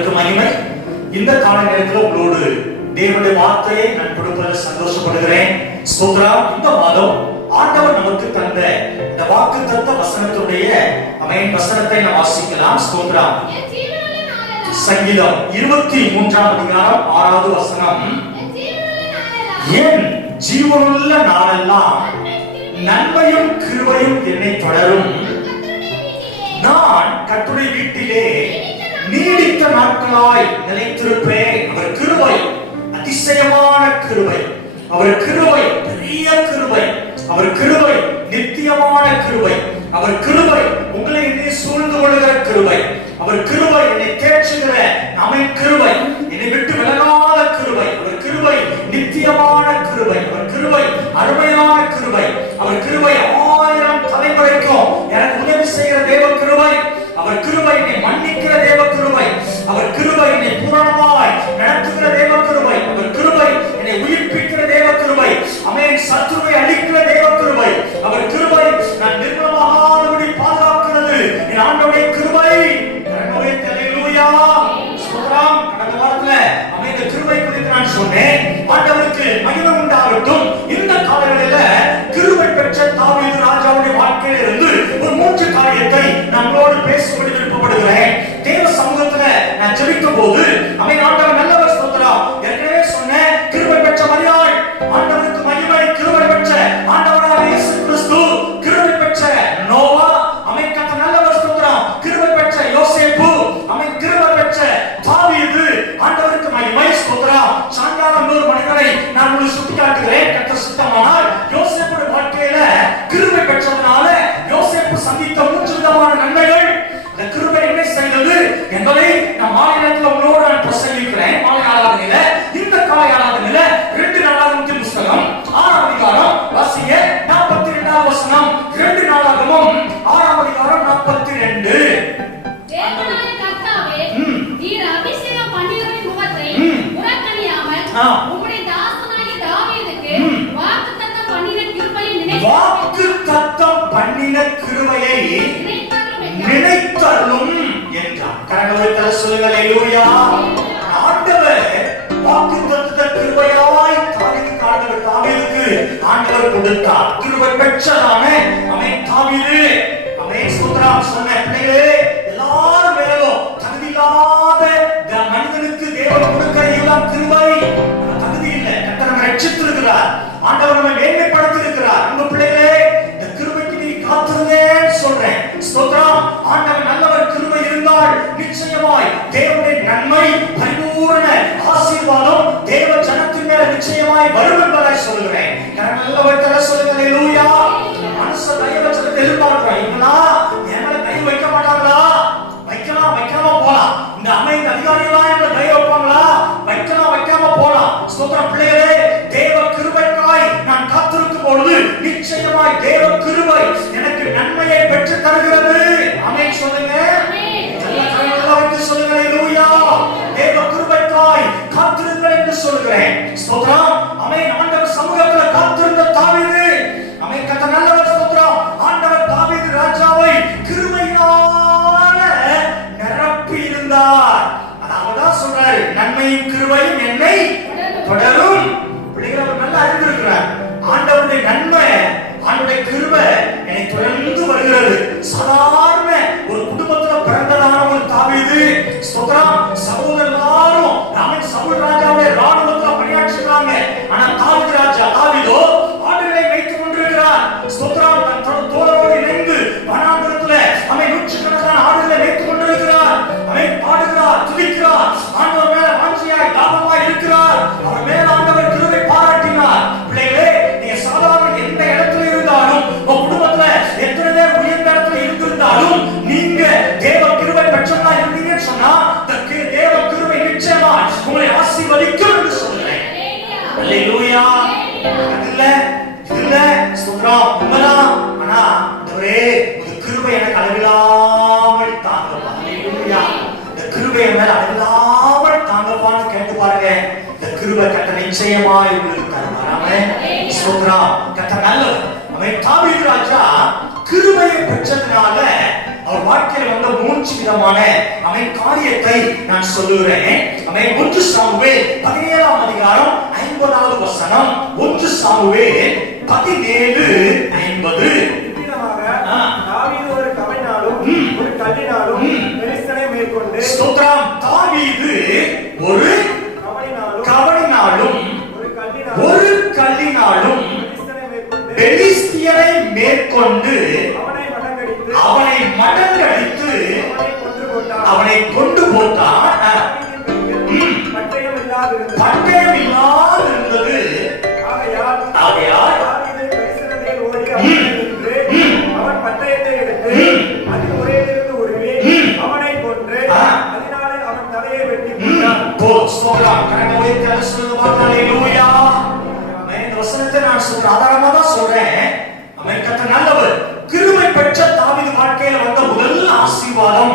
ஆண்டவருக்கு மகிமை. இந்த கால நேரத்தில் உங்களோடு தேவனுடைய வார்த்தையை நான் கொடுப்பதில் சந்தோஷப்படுகிறேன். ஸ்தோத்திரம். இந்த மாதம் ஆண்டவர் நமக்கு தந்த இந்த வாக்குத்தத்த வசனத்துடைய வசனத்தை நாம் வாசிக்கலாம். ஸ்தோத்திரம். சங்கீதம் 23ஆம் அதிகாரம் 6வது வசனம். என் ஜீவனுள்ள நாளெல்லாம் நன்மையும் கிருபையும் என்னை தொடரும். நான் கர்த்தருடைய வீட்டிலே நீடித்த நாட்களாய் நிலைத்திருப்பேன். அவர் கிருபை அதிசயமான கிருபை, அவர் கிருபை பெரிய கிருபை, அவர் கிருபை நித்தியமான கிருபை, அவர் கிருபை உங்களை என்னை சூழ்ந்து கொள்ளுகிற கிருபை, அவர் கிருபை என்னை தேற்றுகிற அமேன் கிருபை, என்னை விட்டு விலகாத கிருபை, அவர் கிருபை நித்தியமான கிருபை, அவர் கிருபை அருமையான கிருபை, அவர் கிருபை 1000 தலைமுறைக்கும் எனக்கு உதவி செய்கிற தேவ கிருபை, அவர் கிருபை என்னை மன்னிக்கிற தேவ கிருபை, அவர் கிருபை என்னை பூரணமாய் நடத்துகிற தேவ கிருபை, அவர் கிருபை என்னை உயிர்ப்பிக்கிற தேவ கிருபை, அமேன் சத்துருவை அழிக்கிற தேவ கிருபை, அவர் கிருபை நான் நிர்மலமானபடி பாதுகாக்கிறது என் ஆண்டவருடைய கிருபை. அல்லேலூயா. ஸ்தோத்திரம். கடந்த வாரத்துல அமேன் இந்த கிருபை குறித்து நான் சொன்னேன். ஆண்டவருக்கு மகிமை உண்டாகட்டும். இந்த காலங்களில கிருபை பெற்ற தாவீது ராஜாவுடைய வாழ்க்கையில இருந்து ஒரு 3 காரியத்தை நம்மளோடு பேசும்படி விருப்பப்படுகிறேன். தேவ சமூகத்துல நான் ஜெபிக்கும் போது அமேன் ஆண்டவர் நல்லவர். ஸ்தோத்திரம். ஏற்கனவே சொன்னேன் கிருபை பெற்ற மரியாள், ஆண்டவருக்கு மகிமை. கிருபை பெற்ற ஆண்டவராகிய இயேசு கிறிஸ்து, கிருபை பெற்ற நோவா, அமேன் கர்த்தர் நல்லவர். ஸ்தோத்திரம். கிருபை பெற்ற யோசேப்பு, அமேன் கிருபை பெற்ற தாவீது, ஆண்டவருக்கு மகிமை. ஸ்தோத்திரம். சாந்தாரம் ஒரு மனிதரை நான் உங்களுக்கு சுட்டிக்காட்டுகிறேன். கர்த்தர் சித்தமானால் யோசேப்புடைய வாழ்க்கையில கிருபை பெற்றதனால யோசேப்பு சந்தித்த 3 விதமான நன்மைகள். இந்த கிருபை என்ன செய்தது என்பதை நான் மாலை நேரத்தில் உங்களோடு நான் பிரசங்கிக்கிறேன். மாலை ஆராதனையில, இந்த காலை ஆராதனையில 2 நாளாகமத்தின் புத்தகம் 6ஆம் அதிகாரம் வாசிங்க 42வது வசனம். 2 நாளாகமம் 6ஆம் அதிகாரம் 42. தேவனாகிய கர்த்தாவே, நீர் அபிஷேகம் பண்ணியவரின் முகத்தை புறக்கணியாமல் உம்முடைய தாசனாகிய தாவீதுக்கு வாக்குத்தத்தம் பண்ணின கிருபையை நினைத்தருளும் என்றார். கரங்களை சொல்லுங்கள். அல்லேலூயா. ஆண்டவர் வாக்குத்தத்த கிருபையாய் தாவீதுக்கு ஆண்டவர் கொடுத்தார். கிருபை பெற்றதான அமேன் தாவீது, அமேன் ஸ்தோத்திரம். சொன்ன பிள்ளைகளே, எல்லாரும் மேலும் தகுதியில்லாத மனிதனுக்கு தேவன் கொடுக்கிற எல்லாம் கிருபை. தகுதி இல்லை, கர்த்தர் நம்மை ரட்சித்திருக்கிறார், ஆண்டவர் நம்மை மேன்மைப்படுத்தியிருக்கிறார். உங்க பிள்ளைகளே, இந்த கிருபைக்கு நீ காத்திருந்தேன்னு சொல்றேன். ஸ்தோத்திரம். ஆண்டவர் நல்லவர். கிருபை இருந்தால் நிச்சயமாய் தேவனுடைய நன்மை பரிபூரண ஆசீர்வாதம் தேவ ஜனத்தின் மேல நிச்சயமாய் வரும் என்பதை சொல்லுகிறேன். நல்லவர் தர சொல்லுங்க. அல்லேலூயா. மனுஷ தயவச்சத்தை எதிர்பார்க்கிறோம். இவங்களா என் மேல கை வைக்க மாட்டாங்களா? வைக்கலாம், வைக்காம போலாம். இந்த அமைந்த அதிகாரிகளா என்ற கை வைப்பாங்களா? வைக்கலாம், வைக்காம போலாம். ஸ்தோத்திரம். பிள்ளைகளே, தேவ கிருபைக்காய் நான் காத்திருக்கும் பொழுது நிச்சயமாய் தேவ கிருபை எனக்கு நன்மையை பெற்று தருகிறது. ஆமென் சொல்லுங்க. சொல்லுங்க. அல்லேலூயா. தேவ கிருபைக்காய் காத்திருங்கள் என்று சொல்கிறேன். ஸ்தோத்திரம். ஆமென். ஆண்டவர் சமூகத்துல காத்திருந்த தாவீது, ஆமென் கர்த்தர் நல்லவர். ஸ்தோத்திரம். ஆண்டவர் தாவீது ராஜாவை கிருபையினால நிரப்பி இருந்தார். அதான் சொல்றாரு, நன்மையும் கிருபையும் என்னை தொடரும். பிள்ளைகள் அவர் நல்லா அறிந்திருக்கிறார். ஆண்டவருடைய நன்மை, ஆண்டவருடைய கிருபை என்னை தொடர்ந்து வருகிறது. சாதாரண ஒரு குடும்பத்துல பிறந்ததான ஒரு தாவீது, ஸ்தோத்திரம். சகோதரர்களும் ராமன் சவுல் ராஜாவுடைய ராணுவத்துல பணியாற்றுறாங்க. ஆனா தாவீதோ ஆடுகளை வைத்துக் கொண்டிருக்கிறார். ஸ்தோத்திரம். தன் தோழரோடு இணைந்து வனாந்தரத்துல அவன் 100கணக்கான ஆடுகளை வைத்துக் கொண்டிருக்கிறார். அவன் பாடுகிறார், துதிக்கிறார். ஆண்டவர் மேல வாஞ்சியாய் தாபமாய் இருக்கிறார். அவர் மேல ஆண்டவர் கிருபை பாராட்டினார். பிள்ளைகளே, நீங்க சாதாரண எந்த இடத்துல இருந்தாலும், உங்க குடும்பத்துல எத்தனை பேர் உயர்ந்த இடத்துல இருந்திருந்தாலும், நீங்க தேவ கிருபை பெற்றவங்களா இருந்தீங்கன்னு சொன்னா தேவ கிருபை நிச்சயமா உங்களை ஆசீர்வதிக்கும் என்று சொல்றேன். அல்லேலூயா. இதுல ஸ்தோத்திரம். உண்மைதான். ஆனா ஆண்டவரே, உங்க கிருபை எனக்கு அளவில்லாமல் தாங்கப்பா. அல்லேலூயா. இந்த கிருபை மேல அளவில்லாமல் தாங்கப்பான்னு கேட்டு பாருங்க. இந்த கிருபை கர்த்தர் நிச்சயமாய் உங்களுக்கு தருவார். ஆமென். ஸ்தோத்திரம். கர்த்தர் நல்லவர். அவன் தாவீது ராஜா கிருபையை பெற்றதுனால அவர் வாழ்க்கையில் வந்த 3 விதமான காரியத்தை நான் சொல்லுகிறேன். 1 சாமுவேல் 17ஆம் அதிகாரம் 50வது வசனம். 1 சாமுவேல் 17:50. தாவீது ஒரு கவணினாலும் ஒரு கல்லினாலும் பெலிஸ்தரை மேற்கொண்டு, ஸ்தோத்திரம், தாவீது ஒரு கவணினாலும் ஒரு கல்லினாலும் பெலிஸ்தியரை மேற்கொண்டு அவனை மடங்கடித்து அவனை கொண்டு போட்டான். பட்டயம் இல்லாதிருந்தது. ஆகையால் அவன் பட்டயத்தை எடுத்து அதில் ஒரேதிலிருந்து உருவி அவனை கொன்று அதனாலே அவன் தலையை வெட்டி போட்டான். வசனத்தை நான் சொல்றேன், ஆதாரமா தான் சொல்றேன். அவன் கர்த்தர் நல்லவர். கிருபை பெற்ற தாவீது வாழ்க்கையில வந்த முதல் ஆசீர்வாதம்,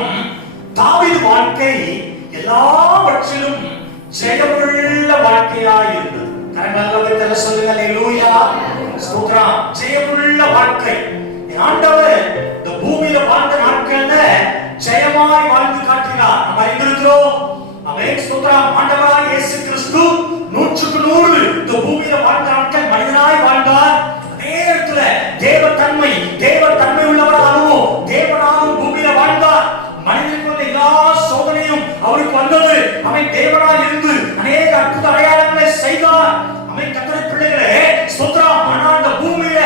தாவீது வாழ்க்கை எல்லாவற்றிலும் ஜெயமுள்ள வாழ்க்கையாய் இருந்தது. கரங்களை சொல்லுங்க, அல்லேலூயா, ஸ்தோத்திரம். ஜெயமுள்ள வாழ்க்கை. ஆண்டவர் இந்த பூமியில வாழ்ந்த நாட்கள்ல ஜெயமாய் வாழ்ந்து காட்டினார். நம்ம அறிந்திருக்கிறோம். ஆமென், ஸ்தோத்திரம். ஆண்டவராகிய இயேசு கிறிஸ்து 100க்கு 100 இந்த பூமியில வாழ்ந்த நாட்கள் மனிதனாய் வாழ்ந்தார். அதே இடத்துல தேவத்தன்மை உள்ளவராகவும் தேவனாகவும் பூமியில வாழ்ந்தார். மனிதனுக்கு வந்த எல்லா சோதனையும் அவருக்கு வந்தது. அவன் தேவனாய் இருந்து அநேக அற்புத அடையாளங்களை செய்தார். அவன் கர்த்தருடைய பிள்ளைகளே, ஸ்தோத்திரம். ஆனால் இந்த பூமியில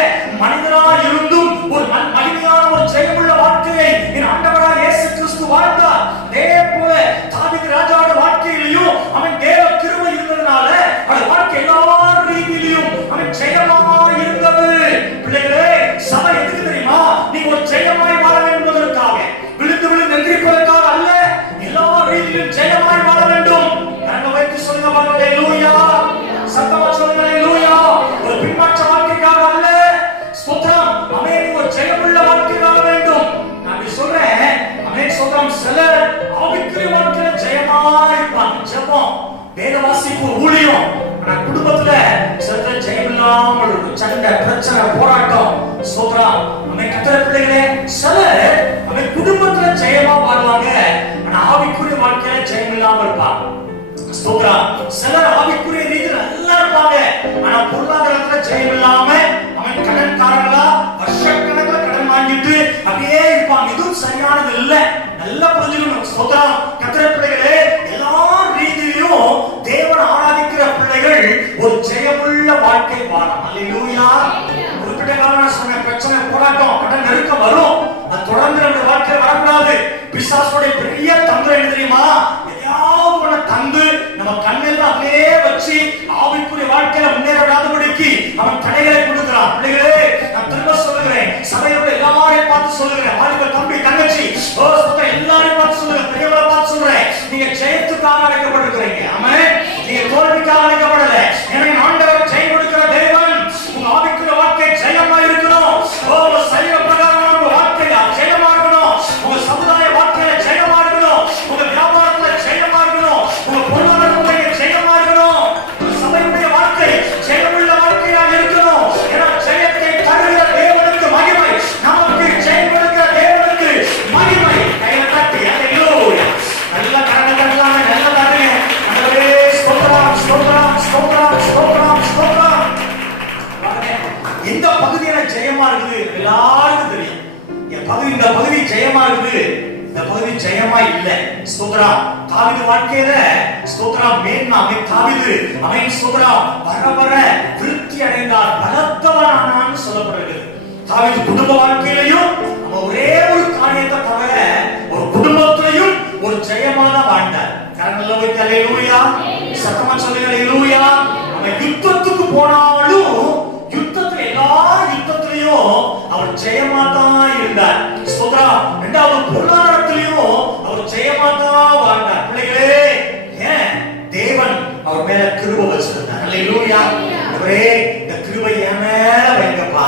மனிதனாய் இருந்தும் ஒரு மகிமையான ஒரு ஜெயமுள்ள வாழ்க்கையை என் ஆண்டவராகிய இயேசு கிறிஸ்து வாழ்ந்தார். அதே போல தாவீது ராஜாவோட வாழ்க்கையிலையும் அவன் தேவ கிருபை இருந்ததனால அவன் வாழ்க்கை எல்லா ரீதியிலும் அவன் ஜெயமாய் இருந்தது. பிள்ளைகளே, சபை எதுக்கு தெரியுமா? நீ ஒரு ஜெயமாய் வாழ வேண்டும் என்பதற்காக, விழுந்து விழுந்து எந்திரிப்பதற்காக அல்ல. எல்லா ரீதியிலும் ஜெயமாய் வாழ வேண்டும். கரங்களை வைத்து சொல்லுங்க, அல்லேலூயா, சத்தமா சொல்லுங்க, அல்லேலூயா. ஒரு பின்மாற்ற வாழ்க்கைக்காக அல்ல, ஸ்தோத்திரம். அவன் ஒரு ஜெயமுள்ள வாழ்க்கைக்காக வேண்டும். நான் சொல்றேன், அவன் சொல்றான், சிலர் ஆவிக்குரிய வாழ்க்கையில ஜெயமாய் இருப்பாங்க. ஜெபம், வேத வாசிப்பு, ஊழியம். ஆனா குடும்பத்துல சிலர் ஜெயம் இல்லாமல் இருக்கும். சண்டை, பிரச்சனை, போராட்டம். ஸ்தோத்திரம். அவன் கர்த்தருடைய பிள்ளைகளே, சிலர் அவன் குடும்பத்துல ஜெயமா வாழ்வாங்க. ஆனா ஆவிக்குரிய வாழ்க்கையில ஜெயம் இல்லாம இருப்பாங்க. ஸ்தோத்திரம். சிலர் ஆவிக்குரிய ரீதியில் நல்லா இருப்பாங்க. ஆனா பொருளாதாரத்துல ஜெயம் இல்லாம அவன் கடன்காரங்களா வருஷக்கணக்கில் கடன் வாங்கிட்டு அப்படியே இருப்பாங்க. இதுவும் சரியானது இல்ல. நல்ல புரிஞ்சுக்கணும். ஸ்தோத்திரம். கர்த்தருடைய பிள்ளைகளே, எல்லா ரீதியிலும் தேவனை ஆராதிக்கிற பிள்ளைகள் ஒரு ஜெயமுள்ள வாழ்க்கை வாழலாம். அல்லேலூயா. குறிப்பிட்ட காலம் நான் சொன்ன பிரச்சனை, போராட்டம், கடன் நெருக்கம் வரும். அது தொடர்ந்து நம்ம வாழ்க்கையில வரக்கூடாது. பிசாசுடைய பெரிய தந்திரம் என்ன தெரியுமா? எதையாவது ஒண்ணு தந்து நம்ம கண்ணெல்லாம் அப்படியே வச்சு ஆவிக்குரிய வாழ்க்கையில முன்னேறாதபடிக்கு அவன் தடைகளை கொடுக்கிறான். பிள்ளைகளே, நான் திரும்ப சொல்லுகிறேன், சபையோட எல்லாரையும் பார்த்து சொல்லுகிறேன், வாலிப தம்பி, தங்கச்சி, எல்லாரையும் பார்த்து சொல்லுங்க, பெரியவரை பார்த்து சொல்றேன், நீங்க ஜெயத்துக்காக அழைக்கப்பட்டிருக்கிறீங்க. ஆமென். நீங்க தோல்விக்காக அழைக்கப்படல. எனவே ஆண்டவர் ஜெயம் கொடுக்கிற தேவன். உங்க ஆவிக்குரிய வாழ்க்கை ஜெயமா இருக்கணும். உங்க சரீர பிரகாரமான உங்க வாழ்க்கையில ஜெயமா இருக்கணும். உங்க சமுதாய வாழ்க்கையில ஜெயமா இருக்கணும். உங்க வியாபாரத்துல ஜெயமா இருக்கணும். உங்க பொருளாதாரத்துல ஜெயமா இருக்கணும். சபையுடைய வாழ்க்கை ஜெயமுள்ள வாழ்க்கையாக இருக்கணும். ஏன்னா ஜெயத்தை தருகிற தேவனுக்கு மகிமை, நமக்கு ஜெயம் கொடுக்கிற தேவனுக்கு மகிமை. கையில தட்டி, அல்லேலூயா. நல்ல கரங்களை தட்டலாம், நல்ல தட்டுங்க. ஆண்டவரே, ஸ்தோத்திரம், ஸ்தோத்திரம், ஸ்தோத்திரம், ஸ்தோத்திரம், ஸ்தோத்திரம். எந்த பகுதியில ஜெயமா இருக்குது எல்லாருக்கும் தெரியும். இந்த பகுதி ஜெயமா இருக்குது, இந்த பகுதி ஜெயமா இல்ல. ஸ்தோத்திரம். தாவீது வாழ்க்கையில ஸ்தோத்திரம் மேன்மா. தாவீது அவன் ஸ்தோத்திரம் வர வர விருத்தி அடைந்தார், பலத்தவனானான்னு சொல்லப்படுகிறது. தாவீது குடும்ப வாழ்க்கையிலையும் அவன் ஒரே ஒரு காரியத்தை தவிர ஒரு குடும்பத்திலையும் ஒரு ஜெயமான வாழ்ந்தார். கரங்களை வைத்து அல்லேலூயா, சத்தமா சொல்லுங்க, அல்லேலூயா. அவன் யுத்தத்துக்கு போனாலும் யுத்தத்துல எல்லா யுத்தத்திலையும் அவர் ஜெயமா தான் இருந்தார். ஸ்தோத்திரம். இரண்டாவது பொருளாதாரத்திலையும் அவர் ஜெயமா தான் வாழ்ந்தார். பிள்ளைகளே, ஏன்? தேவன் அவர் மேல கிருபை வச்சிருந்தார். அல்லேலூயா. ஆண்டவரே, இந்த கிருபை என் மேல வைங்கப்பா.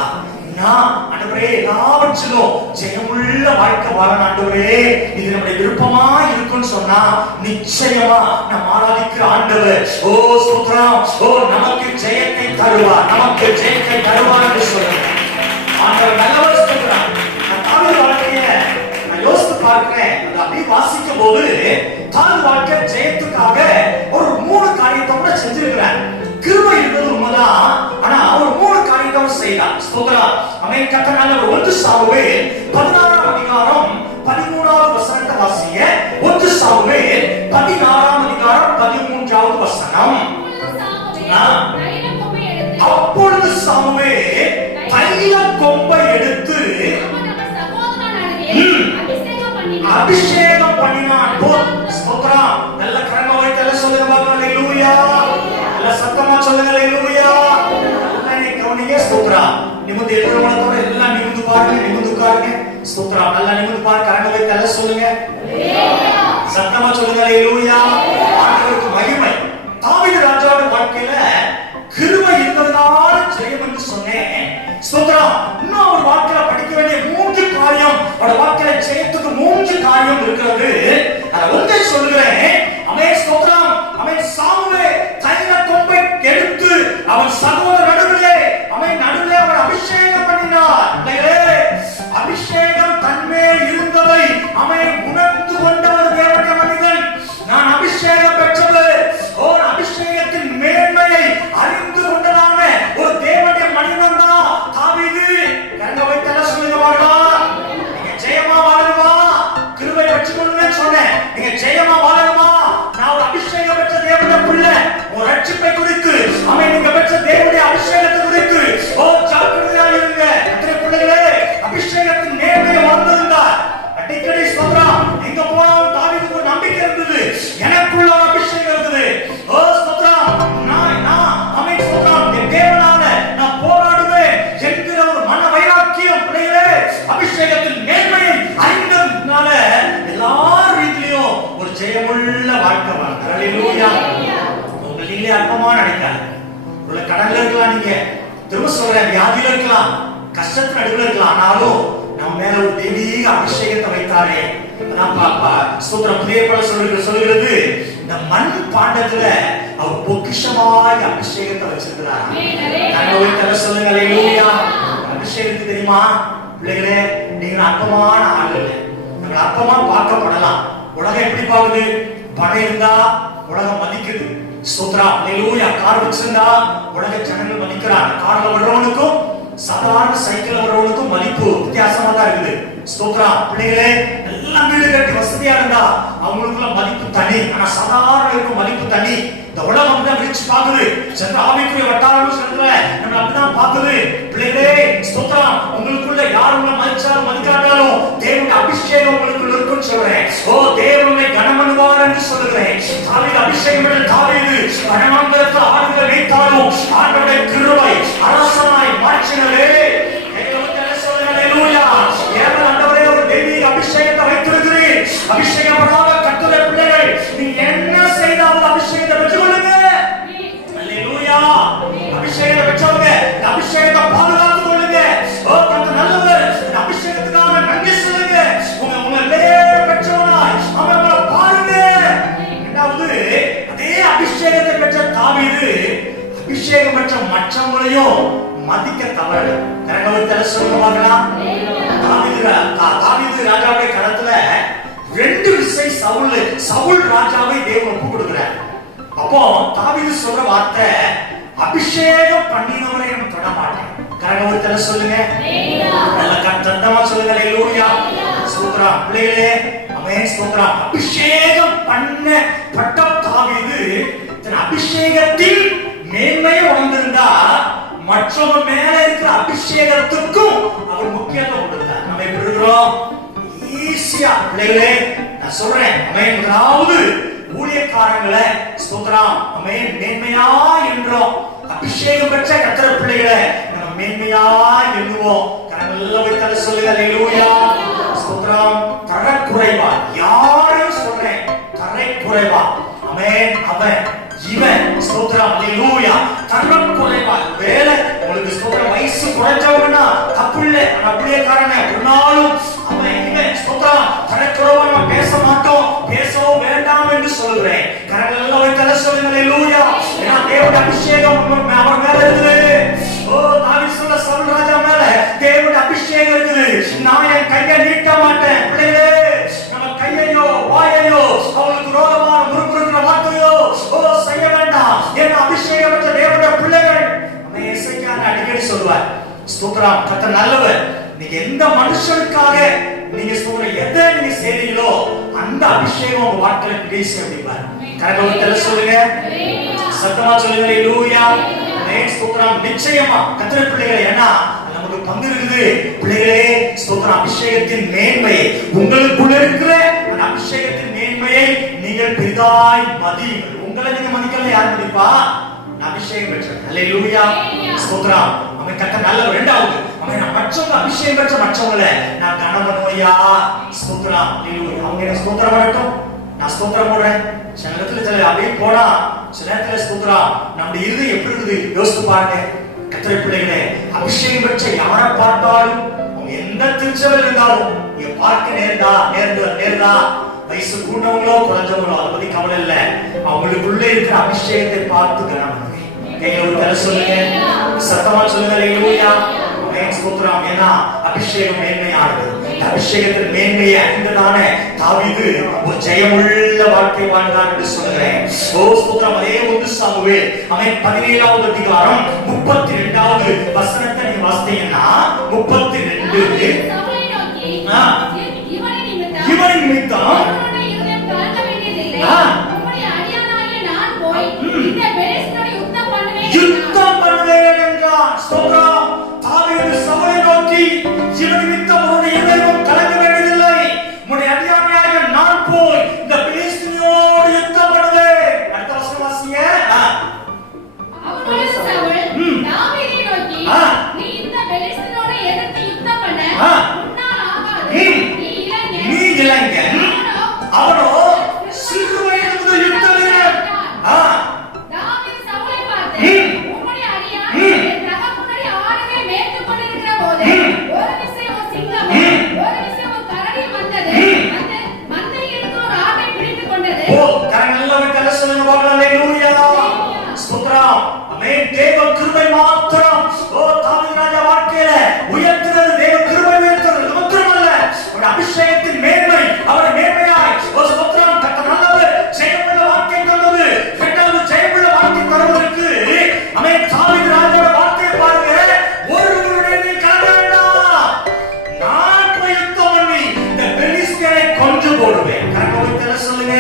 நான் ஆண்டவரே எல்லாவற்றிலும் ஜெயமுள்ள வாழ்க்கை வாழணும். ஆண்டவரே, இது நம்முடைய விருப்பமா இருக்குன்னு சொன்னா நிச்சயமா நாம் ஆராதிக்கிற ஆண்டவர் ஓ ஸ்தோத்திரம், ஓ நமக்கு ஜெயத்தை தருவார், நமக்கு ஜெயத்தை தருவார் என்று சொல்லுங்க. ஆண்டவர் நல்லவர். ஸ்தோத்திரம். தாவீது வாழ்க்கையை நான் யோசித்து செய்தார். ஸ்தோத்திரம். ஆமென். கர்த்தர் நல்லவர். 1 சாமுவேல் 16ஆம் அதிகாரம் 13வது வசனத்தை வாசிங்க. 1 சாமுவேல் 16ஆம் அதிகாரம் 13வது வசனம். அப்பொழுது சாமுவேல் தைல கொம்பை எடுத்து அபிஷேகம் பண்ணினான். ஸ்தோத்திரம். நல்ல கரங்களை வைத்து சொல்லுங்க பாருங்க. ஹalleluya. நல்ல சத்தமா சொல்லுங்க. ஹalleluya. நல்ல கவனிங்க. ஸ்தோத்திரம். நிமிர்ந்து எழுறவங்களோட எல்லாம் நிமிர்ந்து பாருங்க. நிமிர்ந்து உட்காருங்க. ஸ்தோத்திரம். நல்ல நிமிர்ந்து பாருங்க. கரங்களை வைத்து சொல்லுங்க. ஹalleluya. சத்தமா சொல்லுங்க. ஹalleluya. ஆண்டவருக்கு மகிமை. தாவீது ராஜாவோட வாழ்க்கையில கிருபை இருந்ததனால ஜெயம் என்று சொன்னேன். ஸ்தோத்திரம். இன்னும் அவர் வாழ்க்கையில படிக்க வேண்டிய 3 காரியம், அவர் வாழ்க்கையில ஜெயத்துக்கு 3 காரியம் இருக்கிறது. அத ஒன்றை சொல்கிறேன். ஆமென். ஸ்தோத்திரம். ஆமென். சாமுவேல் தைல கொம்பை எடுத்து அவன் சகோதரர் நடுவிலே அவன் அபிஷேகம் பண்ணினார். அபிஷேகம் தன்மேல் இருந்ததை அவன் உணர்ந்து கொண்டவர் தேவனுடைய மனிதன். நான் அபிஷேகம் பெற்றவர். அபிஷேகத்தின் மேன்மையை அறிந்து கொண்டதான ஒரு தேவனுடைய மனிதன் தான் தாவீது. கரங்களை வைத்து சொல்லுங்க பாருங்க. நீங்க ஜெயமா வாழணுமா? கிருபை பெற்றுக்கொள்ளுங்கன்னு சொன்னேன். நீங்க ஜெயமா வாழணுமா? நான் ஒரு அபிஷேகம் பெற்ற தேவனுடைய பிள்ளை. ஒரு ரட்சிப்பை குறித்து நீங்க பெற்ற தேவனுடைய அபிஷேகத்தை குறித்து ஜாக்கிரதையா இருங்க. எத்தனை பிள்ளைகளே அபிஷேகத்தின் மேன்மையை உணர்ந்திருந்தார். அடிக்கடி சொல்றான். எங்க போனாலும் தாவீதுக்கு ஒரு நம்பிக்கை இருந்தது. எனக்குள்ள ஒரு அபிஷேகம் இருக்குது. அபிஷேகத்தின் மேன்மையை அறிந்ததுனால எல்லா ரீதியிலும் ஒரு ஜெயமுள்ள வாழ்க்கை வாழ்க்கை. ஹalleluya. உங்களிலே அற்பமா நினைக்காத. உள்ள கடல்ல இருக்கலாம், நீங்க திரும்ப சொல்றேன், வியாதியில இருக்கலாம், கஷ்டத்தின் நடுவில் இருக்கலாம். ஆனாலும் நம்ம மேல ஒரு தெய்வீக அபிஷேகத்தை வைத்தாரே. அதான் பாப்பா ஸ்தோத்திரம். பிரியப்பட சொல்லுகிறது, இந்த மண் பாண்டத்துல அவர் பொக்கிஷமாய் அபிஷேகத்தை வச்சிருக்கிறார். கரங்களை சொல்லுங்க. ஹalleluya. அபிஷேகத்துக்கு தெரியுமா பிள்ளைகளே, நீங்க அற்பமான ஆளுங்க. நம்ம அற்பமா பார்க்கப்படலாம். உலகம் எப்படி பாக்குது? பணம் இருந்தா உலகம் மதிக்குது. ஸ்தோத்திரம். ஹalleluya. கார் வச்சிருந்தா உலக ஜனங்கள் மதிக்கிறாங்க. கார்ல வர்றவனுக்கும் சாதாரண சைக்கிள் வர்றவனுக்கும் மதிப்பு வித்தியாசமா தான் இருக்குது. ஸ்தோத்திரம். பிள்ளைகளே, எல்லாம் வீடு கட்டி வசதியா இருந்தா அவங்களுக்குள்ள மதிப்பு தனி. ஆனா சாதாரண மதிப்பு தனி. இந்த உலகம் தான் விரிச்சு பாக்குது. சென்ற ஆவிக்குரிய வட்டாரம் சென்ற நம்ம அப்படிதான் பாக்குது. பிள்ளைகளே, ஸ்தோத்திரம். உங்களுக்குள்ள யார் உங்களை மதிச்சாலும் மதிக்காட்டாலும் தேவனுடைய அபிஷேகம் உங்களுக்குள்ள இருக்குன்னு சொல்றேன். தேவனை கனமனுவார் என்று சொல்லுகிறேன். தாவீது அபிஷேகம் பெற்ற தாவீது வனாந்தரத்தில் ஆடுகளை வைத்தாலும் ஆண்டவருடைய கிருபை அரசனாய் மாற்றினரே. ஹalleluya. ஏன் ஆண்டவரே ஒரு தெய்வீக அபிஷேகத்தை வைத்திருக்கிறீர். அபிஷேகப்படாத கர்த்தருடைய பிள்ளைகள், நீங்க என்ன செய்தாலும் அபிஷேகத்தை பெற்றுக்கொள்ளுங்க. ஹalleluya. அபிஷேகத்தை பெற்றவங்க அபிஷேகத்தை பாதுகாத்துக் கொள்ளுங்க. கர்த்தர் நல்லவர். இந்த அபிஷேகத்துக்காக நன்றி சொல்லுங்க. உங்களை பெற்றவனாய் அவங்களை பாருங்க. இரண்டாவது, அதே அபிஷேகத்தை பெற்ற தாவீது அபிஷேகம் பெற்ற மற்றவங்களையும் மதிக்க தவறு. கரங்களை சொல்லுவாங்களா? தாவீது ராஜாவுடைய கரத்துல 2 விசை சவுல் ராஜாவை தேவன் ஒப்பு கொடுக்கிறார். அப்போ தாவீது சொல்ற வார்த்தை, அபிஷேகம் பண்ணினவரை நான் தொட மாட்டேன். கரங்களை சொல்லுங்க. நல்ல கத்தமா சொல்லுங்க. ஹalleluya. ஸ்தோத்திரம். பிள்ளைகளே, ஆமென். ஸ்தோத்திரம். அபிஷேகம் பண்ணப்பட்ட தாவீது தன் அபிஷேகத்தின் மேன்மையை உணர்ந்திருந்தா மற்றவங்க மேல இருக்கிற அபிஷேகத்துக்கும் அவர் முக்கியத்துவம் கொடுத்தார். நம்ம எப்படி இருக்கிறோம்? ஈஸியா பிள்ளைகளே, நான் சொல்றேன், ஆமென். முதலாவது ஊழியக்காரங்களை ஸ்தோத்திரம் ஆமென் மேன்மையா என்றோம். அபிஷேகம் பெற்ற கர்த்தர் பிள்ளைகளை நம்ம மேன்மையா எண்ணுவோம். கரங்களை வைத்து சொல்லுங்க. ஹalleluya. ஸ்தோத்திரம். தரக்குறைவா யாரையும் சொல்றேன், தரக்குறைவா ஆமென் அவன் இவன் ஸ்தோத்திரம். ஹalleluya. தரக்குறைவா வேலை உங்களுக்கு ஸ்தோத்திரம் வயசு குறைஞ்சவங்கன்னா தப்பு இல்லை. அப்படியே காரணம் ஒரு நாளும் அவன் இவன் ஸ்தோத்திரம் தரக்குறைவா நம்ம பேச மாட்டோம், பேசவும் வேண்டாம் என்று சொல்லுகிறேன். கரங்கள் எல்லாம் வைத்து சொல்லுங்க. ஹalleluya. ஏன்னா தேவனுடைய அபிஷேகம் அவர் மேல இருக்குது. தாவீது சொல்ல சவுல் ராஜா மேல தேவனுடைய அபிஷேகம் இருக்குது. நான் என் கையை நீட்ட மாட்டேன். பிள்ளைகளே, நம்ம கையையோ வாயையோ அவங்களுக்கு ரோகமான முறுமுறுக்கிற வார்த்தையோ செய்ய வேண்டாம். ஏன்னா அபிஷேகம் பெற்ற தேவனுடைய பிள்ளைகள் நம்ம இயேசுக்காக அடிக்கடி சொல்வார், ஸ்தோத்திரம். கர்த்தர் நல்லவர். நீங்க எந்த மனுஷனுக்காக நீங்க எதை நீங்க செய்றீங்களோ அந்த அபிஷேகம் உங்க வாழ்க்கையில பேசி அப்படிப்பாரு. கரகோத்தல சொல்லுங்க, சத்தமா சொல்லுங்க. ஹalleluya. ஸ்தோத்திரம். நிச்சயமா கர்த்தர் பிள்ளைகளே, ஏன்னா நமக்கு பங்கு இருக்குது. பிள்ளைகளே, ஸ்தோத்திரம். அபிஷேகத்தின் மேன்மை உங்களுக்குள்ள இருக்கிற அந்த அபிஷேகத்தின் மேன்மையை நீங்கள் பெரிதாய் மதியுங்கள். உங்களை நீங்க மதிக்கல, யார் மதிப்பா? அபிஷேகம் பெற்றவர். ஹalleluya. ஸ்தோத்திரம். அவன் கர்த்தர் நல்லவர். இரண்டாவது, அவன் மற்றவங்க அபிஷேகம் பெற்ற மற்றவங்கள நான் கனமனோயா. ஸ்தோத்திரம். ஹalleluya. அவங்க என்ன ஸ்தோத்திரம் பண்ணட்டும், நான் ஸ்தோத்திரம் போடுறேன். சில நேரத்துல சில அப்படியே போனா, சில நேரத்துல ஸ்தோத்திரம் நம்முடைய இருதயம் எப்படி இருக்குது யோசித்து பாருங்க. கர்த்தர் பிள்ளைகளே, அபிஷேகம் பெற்ற யாரை பார்த்தாலும் அவங்க எந்த திருச்சபையில் இருந்தாலும் நீங்க பார்க்க நேர்ந்தா வயசு கூடவங்களோ குறைஞ்சவங்களோ அதை பத்தி கவலை இல்லை. அவங்களுக்குள்ள இருக்கிற அபிஷேகத்தை பார்த்து கனம் கையில ஒரு தலை சொல்லுங்க, சத்தமா சொல்லுங்க. ஹalleluya. ஸ்தோத்திரம். ஏன்னா அபிஷேகம் மேன்மையானது. அபிஷேகத்தின் மேன்மையை அறிந்ததான தாவீது ஒரு ஜெயமுள்ள வாழ்க்கை வாழ்ந்தான் என்று சொல்லுகிறேன். ஓ ஸ்தோத்திரம். அதே 1 சாமுவேல் அவன் 17வது அதிகாரம் 32வது வசனத்தை நீங்க வாசித்தீங்கன்னா 32 இவனை நிமித்தம் யுத்தம் பண்ணுவேன் என்றான். ஸ்தோத்திரம். தாவீது சவுலை நோக்கி, இவன் நிமித்தம் உன்னுடைய இதயம் கலங்க வேண்டியதில்லை, உன்னுடைய அடியானாகிய நான் போய் இந்த பெலிஸ்தியனோடு யுத்தம் பண்ணுவேன். அடுத்த வசனம் வாசிங்க. அவனோடு சவுல் தாவீதை நோக்கி, நீ இந்த பெலிஸ்தியனோடு எதிர்த்து யுத்தம் பண்ண உன்னால் ஆகாது. நீ இளைஞன், அவனோ சிறு வயது முதல் யுத்த வீரன். தாவீது சவுலை பார்த்து, உம்முடைய அடியான் என் தகப்பனுடைய ஆடுகளை மேய்த்துக் கொண்டிருக்கிற போது ஒரு விஷயம் சிங்கமும் ஒரு விஷயம் கரடியும் வந்தது. அந்த மந்தையில் இருக்கிற ஒரு ஆட்டை பிடித்துக் கொண்டது. ஓ கரங்களெல்லாம் கல்ல சொல்லுங்க பாக்கலாம். ஹalleluya. ஸ்தோத்திரம். ஆமென். தேவ கிருபை மாத்திரம் ஓ தாவீது ராஜா வாழ்க்கையில உயர்த்துறது தேவ கிருபை உயர்த்துறது மாத்திரமல்ல, ஒரு அபிஷேகத்தின் மேன்மை அவர் மேன்மையாய் ஓ ஸ்தோத்திரம். கர்த்தர் நல்லவர். ஜெயமுள்ள வாழ்க்கை தந்தது. இரண்டாவது ஜெயமுள்ள வாழ்க்கை தருவதற்கு ஆமென் தாவீது ராஜாவோட வாழ்க்கையை பாருங்க. ஒருவருடைய நீ கலங்க வேண்டாம், நான் போய் யுத்தம் பண்ணி இந்த பெலிஸ்தியனை கொன்று போடுவேன். கரகோத்தல சொல்லுங்க.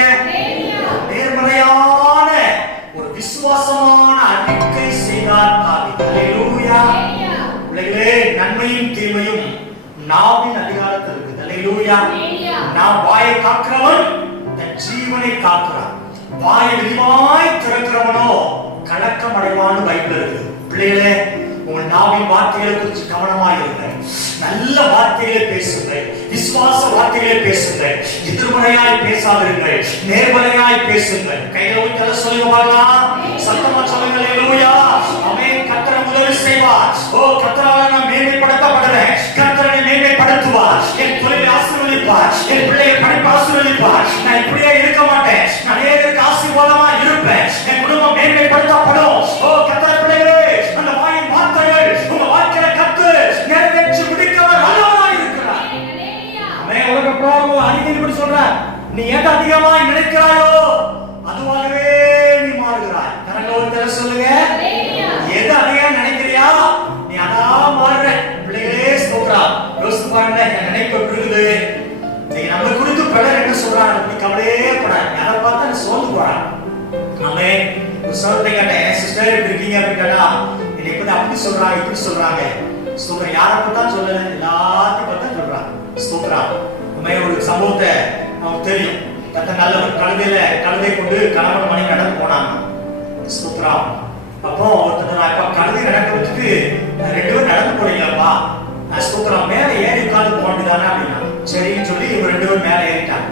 நேர்மறையான ஒரு விசுவாசமான அறிக்கை செய்தார் தாவீது. ஹalleluya. பிள்ளைகளே, நன்மையும் தீமையும் நாவின் அதிகாரத்தில் இருக்குது. ஹalleluya. நான் வாயை காக்கிறவன் தன் ஜீவனை காக்கிறான். வாயை விரிவாய் திறக்கிறவனோ கலக்கம் அடைவான்னு பைபிள் இருக்குது. பிள்ளைகளே, உங்கள் நாவின் வார்த்தைகளை குறித்து கவனமாக இருங்கள். நல்ல வார்த்தைகளை பேசுங்கள், விசுவாச வார்த்தைகளை பேசுங்கள், எதிர்மறையாய் பேசாதிருங்கள், நேர்மறையாய் பேசுங்கள். கையில ஒரு தலை சொல்லுங்க பார்க்கலாம், சத்தமா சொல்லுங்க. ஹalleluya. ஆமென். கர்த்தர் உதவி செய்வார். ஓ கர்த்தரால நான் மேன்மைப்படுத்தப்படுவேன். கர்த்தரை மேன்மைப்படுத்துவார். என் தொழிலை ஆசீர்வதிப்பார். என் பிள்ளையை படிப்பு ஆசீர்வதிப்பார். நான் இப்படியே இருக்க மாட்டேன், நான் ஏதற்கு ஆசீர்வாதமா இருப்பேன். என் குடும்பம் மேன்மைப்படுத்தப்படும். ஓ கர்த்தர் பிள்ளைகளே, அந்த வாயின் வார்த்தைகள் உங்க வாழ்க்கையில கர்த்தர் நிறைவேற்றி முடிக்கவர் வல்லவராய் இருக்கிறார். ஆமென். உலக பிரகாரம் அறிக்கை இப்படி சொல்றார், நீ எதை அதிகமாய் நினைக்கிறாயோ அதுவாகவே நீ மாறுகிறாய். கரங்களை ஒரு தடவை சொல்லுங்க. எது அதிகமா நினைக்கிறியா நீ அதான் மாறுற. பிள்ளைகளே ஸ்தோத்திரம். யோசித்து பாருங்க, என் நினைப்பு எப்படி இருக்குது. நீங்க நம்ம குறித்து பலர் என்ன சொல்றாங்க, நீ கவலையே படாது, அதை பார்த்தா நீ சோர்ந்து போறான். ஆமென். ஒரு சோதனை கேட்டேன், சிஸ்டர் எப்படி இருக்கீங்க அப்படின்னு கேட்டா, என்னை இப்படி அப்படி சொல்றாங்க இப்படி சொல்றாங்க. ஸ்தோத்திரம். யாரை பார்த்தா சொல்லல, எல்லாத்தையும் பார்த்தா சொல்றாங்க. ஸ்தோத்திரம். ஆமென். ஒரு சம்பவத்தை நமக்கு தெரியும். கர்த்தர் நல்லவர். கழுதை கொண்டு கணவன் மனைவி நடந்து போனாங்க. ஸ்தோத்திரம். அப்போ ஒருத்தர் கழுதை நடக்கிறதுக்கு 2 பேரும் நடந்து போறீங்களப்பா, ஸ்தோத்திரம், மேல ஏறி உட்கார்ந்து போக வேண்டியதானே அப்படின்னா சரின்னு சொல்லி இவங்க 2 பேரும் மேல ஏறிட்டாங்க.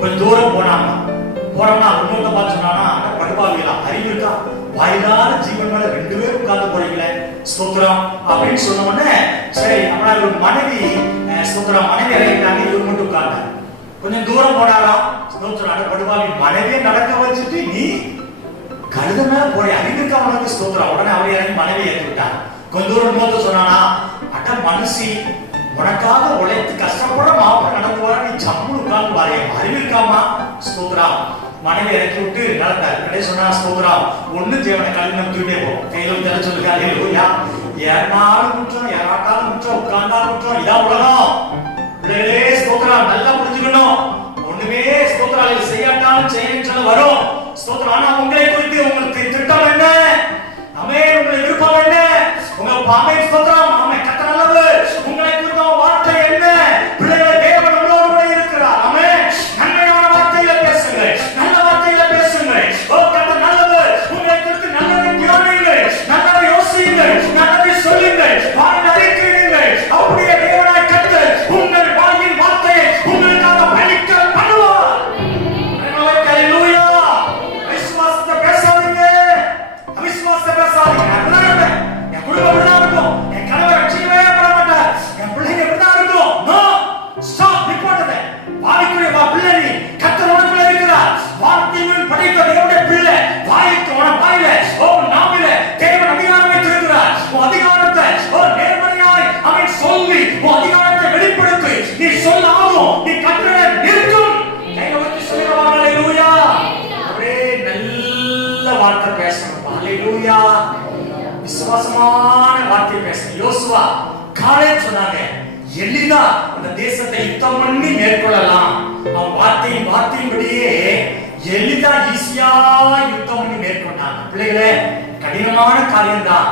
கொஞ்சம் தூரம் போனோம்னா இன்னொருத்த பார்த்து சொன்னானா, படுபாவிகளா, அறிவு இருக்கா, வாயிலாத ஜீவன் மேல 2 பேரும் உட்கார்ந்து போறீங்களே ஸ்தோத்திரம் அப்படின்னு சொன்ன உடனே சரி அவனா ஒரு மனைவி ஸ்தோத்திரம் மனைவி இறங்கிட்டாங்க, இவர் மட்டும் உட்கார்ந்தாங்க. கொஞ்சம் தூரம் போனாராம். ஸ்தோத்திரம். படுபாவி மனைவியை நடக்க வச்சுட்டு நீ கழுத மேல போய் அறிவிக்க அவனுக்கு ஸ்தோத்திரம். உடனே அவரை இறங்கி மனைவி ஏற்றி விட்டான். கொஞ்ச தூரம் போது சொன்னானா, அட மனுஷி, உனக்காக உழைத்து கஷ்டப்பட மாப்பிள்ள நடந்து வர நீ சம்முன்னு உட்கார்ந்து வாரிய அறிவிக்காமா ஸ்தோத்திரம். மனைவி இறக்கி விட்டு நடந்தார். கடை சொன்னா ஸ்தோத்திரம், ஒண்ணு தேவனை கல்வி நம்ம தூக்கிட்டே போவோம். கையில தலை சொல்லுங்க. ஹalleluya. ஏறினாலும் குற்றம், ஏறாட்டாலும் குற்றம், உட்கார்ந்தாலும் குற்றம். இதான் உலகம். பிள்ளைகளே ஸ்தோத்திரம் நல்லா புரிஞ்சுக்கணும். ஒண்ணுமே ஸ்தோத்திரம் செய்யாட்டாலும் செய்யணும் வரும் ஸ்தோத்திரம். ஆனா உங்களை குறித்து உங்களுக்கு திட்டம் என்ன? ஆமென். உங்களை விருப்பம் என்ன? உங்க ஆமென் ஸ்தோத்திரம். ஆமென். கர்த்தர் நல்லவர். உங்களை குறித்த வார்த்தை என்ன? பிள்ளைகளே தேவன் உங்களோடு கூட இருக்கிறார். ஆமென். நன்மையான வார்த்தைகளை பேசுங்க, நல்ல வார்த்தைகளை பேசுங்க. ஓ கர்த்தர் நல்லவர். உங்களை குறித்து நல்லதை தியானியுங்கள், நல்லதை யோசியுங்கள், நல்லதை சொல்லுங்கள், வாயில் அறிக்கையிடுங்கள். அப்படியே தேவனாய் கர்த்தர் உங்கள் வாயின் வார்த்தையை உங்களுக்காக பலிக்க பண்ணுவார். ஹalleluya. விசுவாசத்தை பேசாதீங்க, அவிசுவாசத்தை பேசாதீங்க. என் குடும்பம் இப்படிதான் இருக்கும், என் கணவர் ரட்சிக்கவே பட மாட்டார், என் பிள்ளைங்க இப்படிதான் இருக்கும். No stop. நிப்பாட்டுங்க. வாய்க்குரிய பிள்ளை நீ, கர்த்தர் உனக்குள்ள இருக்கிறார். வார்த்தையின் படைத்த தேவனுடைய பிள்ளை. வாய்க்கு உன வாயில ஓ நாவில தேவன் அதிகாரம் வைத்திருக்கிறார். உன் அதிகாரத்தை ஓ நேர்மறையாய் அவன் சொல்லி உன் அதிகாரத்தை வெளிப்படுத்தி நீ சொல்லாகும். நீ கர்த்தரை நிற்கும். கையை வைத்து சொல்லுங்க ஹalleluya. ஒரே நல்ல வார்த்தை பேசணும். ஹalleluya. விசுவாசமான வார்த்தை பேசணும். யோசுவா காலே சொன்னாங்க, எளிதா அந்த தேசத்தை யுத்தம் பண்ணி மேற்கொள்ளலாம். அவன் வார்த்தையின்படியே எளிதா ஈஸியா யுத்தம் பண்ணி மேற்கொண்டாங்க. பிள்ளைகளே கடினமான காரியம் தான்.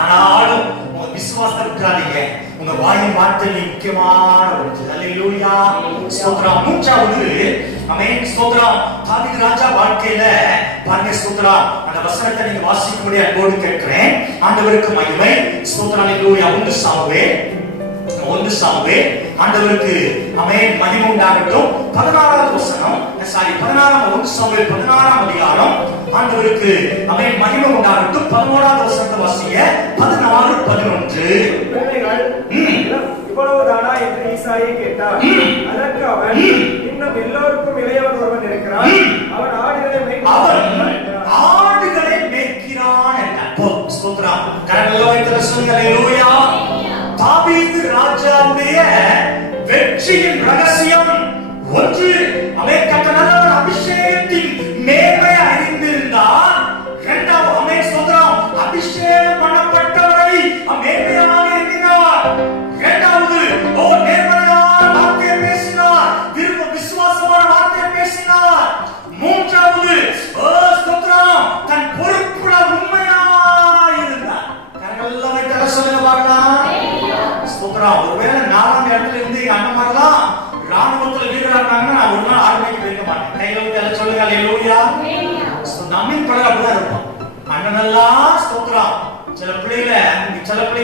ஆனாலும் உங்க விசுவாசத்தை விட்டுறாதீங்க. உங்க வாயின் வார்த்தை முக்கியமான ஒன்று. ஹalleluya. ஸ்தோத்திரம். மூன்றாவது ஆமென் ஸ்தோத்திரம். தாவீது ராஜா வாழ்க்கையில பாருங்க ஸ்தோத்திரம். அந்த வசனத்தை நீங்க வாசிக்கும்படி அன்போடு கேட்கிறேன். ஆண்டவருக்கு மகிமை. ஸ்தோத்திரம். ஹalleluya. 1 சாமுவேல் ஆண்டவருக்கு ஆமென் மகிமை உண்டாகட்டும். 16வது வசனம் 1 சாமுவேல் 16ஆம் அதிகாரம். ஆண்டவருக்கு ஆமென் மகிமை உண்டாகட்டும். 11வது வசனத்தை வாசிங்க. 16 11. பிள்ளைகள் இவ்வளவுதானா என்று ஈசாயை கேட்டார். அதற்கு அவன், இன்னும் எல்லோருக்கும் இளையவன் ஒருவன் இருக்கிறான், அவன் ஆடுகளை மேய்க்கிறான் என்றார். ஸ்தோத்திரம். கரங்களை வைத்து சொல்லுங்க ஹalleluya. தாவீது ராஜாவுடைய வெற்றியின் ரகசியம் ஒன்று, அவன் கர்த்தர் அபிஷேகத்தின் மேன்மை அறிந்திருந்தார். இரண்டாவது அவன் ஸ்தோத்திரம் அபிஷேகம் பண்ணப்பட்டவரை மேன்மையாக எண்ணினார். இரண்டாவது ஓ நேர்மையான வார்த்தையை பேசினார், விசுவாசமான வார்த்தையை பேசினார். மூன்றாவது ஓ ஸ்தோத்திரம் தன் பொறுப்புல உண்மையாக இருந்தார். கரங்களை வைத்து சொல்லுங்க பார்க்கலாம். ஸ்தோத்திரம். ஒருவேளை 4ஆம் இடத்துல இருந்து எங்க அண்ணன் மாதிரிலாம் ராணுவத்துல வீரரா இருந்தாங்கன்னா நான் ஒரு நாள் ஆர்மிக்கு போயிருக்க மாட்டேன். கையில வந்து சொல்லுங்க ஹalleluya. நம்மின் பழக அப்படிதான் இருக்கும். அண்ணனெல்லாம் ஸ்தோத்திரம். சில பிள்ளைங்க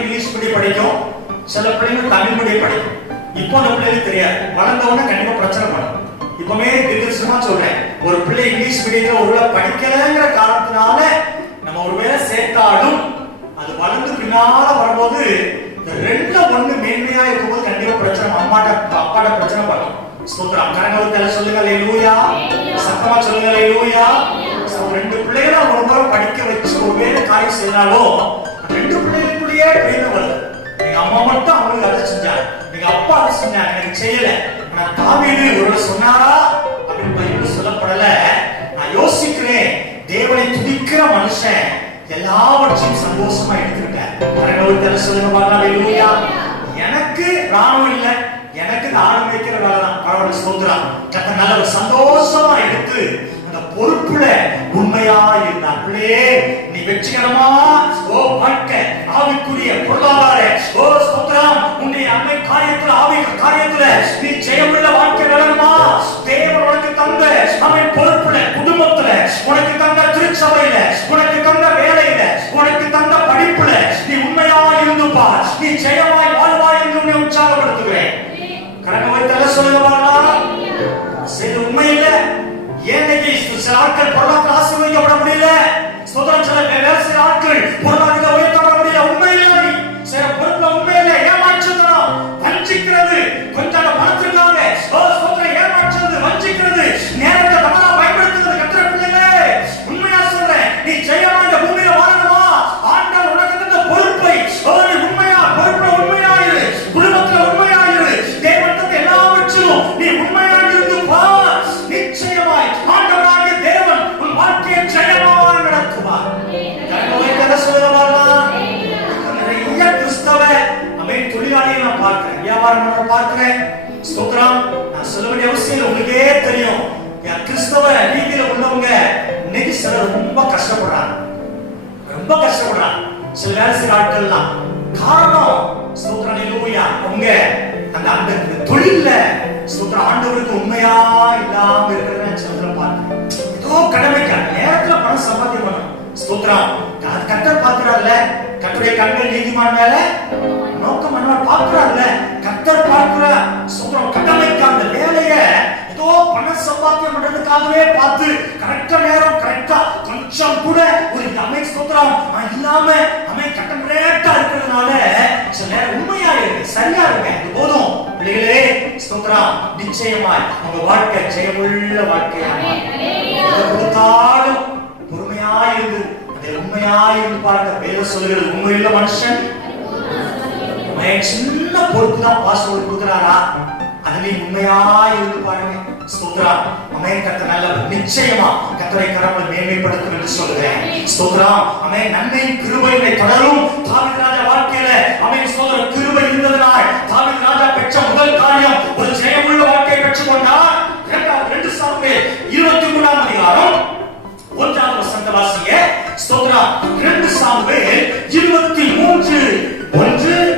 இங்கிலீஷ் மீடியம் படிக்கும், சில பிள்ளைங்க தமிழ் மீடியம் படிக்கும். இப்போ அந்த பிள்ளைகளுக்கு தெரியாது. வளர்ந்தவொடனே கண்டிப்பா பிரச்சனை பண்ணும். இப்பவுமே திடீர்னு சொல்றேன், ஒரு பிள்ளை இங்கிலீஷ் மீடியத்துல ஒருவேளை படிக்கலங்கிற காரணத்தினால நம்ம ஒருவேளை சேர்த்தாலும் அது வளர்ந்து பின்னால வரும்போது ரெண்டுல ஒண்ணு மேன்மையா இருக்கும்போது கண்டிப்பா பிரச்சனை, அப்பாட பிரச்சனை பண்ணும். ஸ்தோத்திரம். கரங்களை சொல்லுங்க ஹalleluya. சத்தமா சொல்லுங்க ஹalleluya. ரெண்டு பிள்ளைகளை ஒரு முறை படிக்க வச்சு ஒருவேளை காரியம் செய்தாலும் ரெண்டு பிள்ளைகளுக்குள்ளேயே பிரிவு வருது. எங்க அம்மா மட்டும் அவங்களுக்கு அதை செஞ்சாங்க, எங்க அப்பா அதை செஞ்சாங்க, எனக்கு செய்யல. ஆனா தாவீது ஒருவேளை சொன்னாரா அப்படின்னு பைபிள் சொல்லப்படல. நான் யோசிக்கிறேன், தேவனை துதிக்கிற மனுஷன் எல்லாவற்றையும் சந்தோஷமா எடுத்துக்கிட்டேன். சொல்லுங்க பாருங்க ஹalleluya. எனக்கு ராணுவம் இல்ல, எனக்கு ஆடு வைக்கிற வேலை தான். பரவாயில்ல ஸ்தோத்திரம். கர்த்தர் நல்ல ஒரு சந்தோஷமா எடுத்து அந்த பொறுப்புல உண்மையா இருந்தார். பிள்ளையே நீ வெற்றிகரமா ஓ வாழ்க்கை ஆவிக்குரிய பொருளாதார ஓ ஸ்தோத்திரம் உன்னுடைய அன்னை காரியத்துல ஆவி காரியத்துல நீ ஜெயமுள்ள வாழ்க்கை வேணுமா? தேவன் உனக்கு தந்த அவன் பொறுப்புல குடும்பத்துல உனக்கு தந்த திருச்சபையில உனக்கு தந்த வேலையில உனக்கு தந்த படிப்புல நீ உண்மையா இருந்து பார், நீ ஜெயமாய் வாழ்வாய் என்று உன்னை உற்சாகப்படுத்துகிறேன். கணக்கு வைத்தல்ல சொல்லுங்க பாருங்க. சரி உண்மை இல்ல. ஏன்னைக்கு சில ஆட்கள் பொருளாதார ஆசீர்வதிக்கப்பட முடியல, சுதந்திரம் சில வேலை சில ஆட்கள் பொருளாதார உயர்த்தப்பட முடியல. உண்மை இல்லை. சில பொருட்கள் உண்மை இல்லை. ஏமாற்றுதனம், வஞ்சிக்கிறது, கொஞ்சம் பணத்திற்காக ஏமாற்றுறது, வஞ்சிக்கிறது, நேரத்தை தவறா பயன்படுத்துறது. கற்ற பிள்ளைகளே உண்மையா சொல்றேன், நீ ஜெயமா இந்த பூமியில வாழணுமா? ஆண்டவர் உனக்கு தந்த பொறுப்பை நீ உண்மையா பொறுப்புல உண்மையாயிரு, குடும்பத்துல உண்மையாயிரு, தேவனுக்கு எல்லாவற்றிலும் நீ உண்மையா இருந்து பார். நிச்சயமாய் ஆண்டவராகிய தேவன் உன் வாழ்க்கையை ஜெயமாக நடத்துவார். சொல்லுவார்களா? வியாபாரம் பண்ண பார்க்கிறேன். ஸ்தோத்திரம். நான் சொல்ல வேண்டிய அவசியம் இல்லை, உங்களுக்கே தெரியும். கிறிஸ்தவ ரீதியில உள்ளவங்க இன்னைக்கு சிலர் ரொம்ப கஷ்டப்படுறாங்க, ரொம்ப கஷ்டப்படுறாங்க. சில வேலை செய்யற ஆட்கள்லாம் காரணம் ஸ்தோத்திரம் ஹல்லேலூயா அவங்க அந்த அந்த தொழில்ல ஸ்தோத்திரம் ஆண்டவருக்கு உண்மையா இல்லாம இருக்கிறத சிலரை பார்க்கிறேன். ஏதோ கடமைக்கு நேரத்துல பணம் சம்பாத்தியம் பண்ணணும். ஸ்தோத்திரம். கர்த்தர் பார்க்கிறார்ல, கர்த்தருடைய கண்கள் நீதிமான் மேல நோக்கம் பண்ணவர் பார்க்கிறார்ல, கர்த்தர் பார்க்கிற ஸ்தோத்திரம் கடமைக்கு அந்த வேலைய ஏதோ பணம் சம்பாத்தியம் பண்றதுக்காகவே பார்த்து கரெக்டா நேரம் கரெக்டா கொஞ்சம் கூட ஒரு அமை ஸ்தோத்திரம் இல்லாம அமை கட்டம் ரேட்டா இருக்கிறதுனால சில நேரம் உண்மையா இருக்கு, சரியா இருக்கு. இது போதும் பிள்ளைகளே. ஸ்தோத்திரம். நிச்சயமாய் உங்க வாழ்க்கை ஜெயமுள்ள வாழ்க்கையா கொடுத்தாலும் பொறுமையாயிருந்து அதை உண்மையாயிருந்து பாருங்க. வேதம் சொல்லுகிறது உண்மையுள்ள மனுஷன் சின்ன பொறுப்பு தான் பாஸ்வேர்டு கொடுக்கிறாரா, அதுல உண்மையாயிருந்து பாருங்க. ஸ்தோத்திரம். அமேன். கர்த்தர் நல்லவர். நிச்சயமா கர்த்தரை கரங்களை மேன்மைப்படுத்தும் என்று சொல்கிறேன். ஸ்தோத்திரம். அமேன். நன்மையின் கிருபையை தொடரும். தாவீது ராஜா வாழ்க்கையில அமேன் ஸ்தோத்திரம் கிருபை இருந்ததனால் தாவீது ராஜா பெற்ற முதல் காரியம் ஒரு ஜெயமுள்ள வாழ்க்கையை பெற்றுக் கொண்டார். 2 சாமுவேல் 23ஆம் அதிகாரம் 1ஆம் வசனத்தை வாசிங்க. ஸ்தோத்திரம். 2 சாமுவேல் 23:1.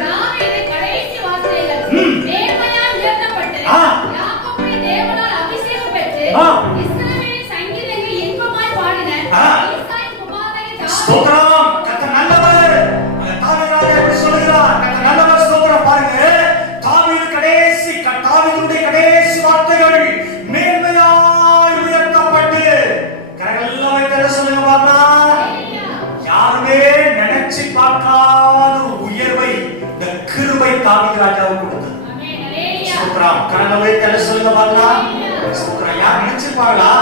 தாவீது கடைசி வார்த்தைகள் நேர்மையாய் உயர்த்தப்பட்டு யாக்கோபுடைய தேவனால் அபிஷேகம் பெற்று இஸ்ரவேலின் சங்கீதங்களை இன்பமாய் பாடின ஈசாயின் குமாரனாகிய ஸ்தோத்திரம். கர்த்தர் நல்லவர். தாவீது ராஜா எப்படி சொல்கிறார்? கர்த்தர் நல்லவர். ஸ்தோத்திரம். பாருங்க, தாவீதுடைய கடைசி வார்த்தைகள் மேன்மையாய் உயர்த்தப்பட்டு கரங்களெல்லாம் வைத்து சொல்லுங்க பாருங்க. யாருமே நினைச்சு பார்க்காத உயர்வை இந்த கிருபை தாவீது ராஜாவுக்கு கொடுத்தது. ஸ்தோத்திரம். கரங்களை வைத்து சொல்லுங்க பாருங்க. ஸ்தோத்திரம். யார் நினைச்சிருப்பாங்களா?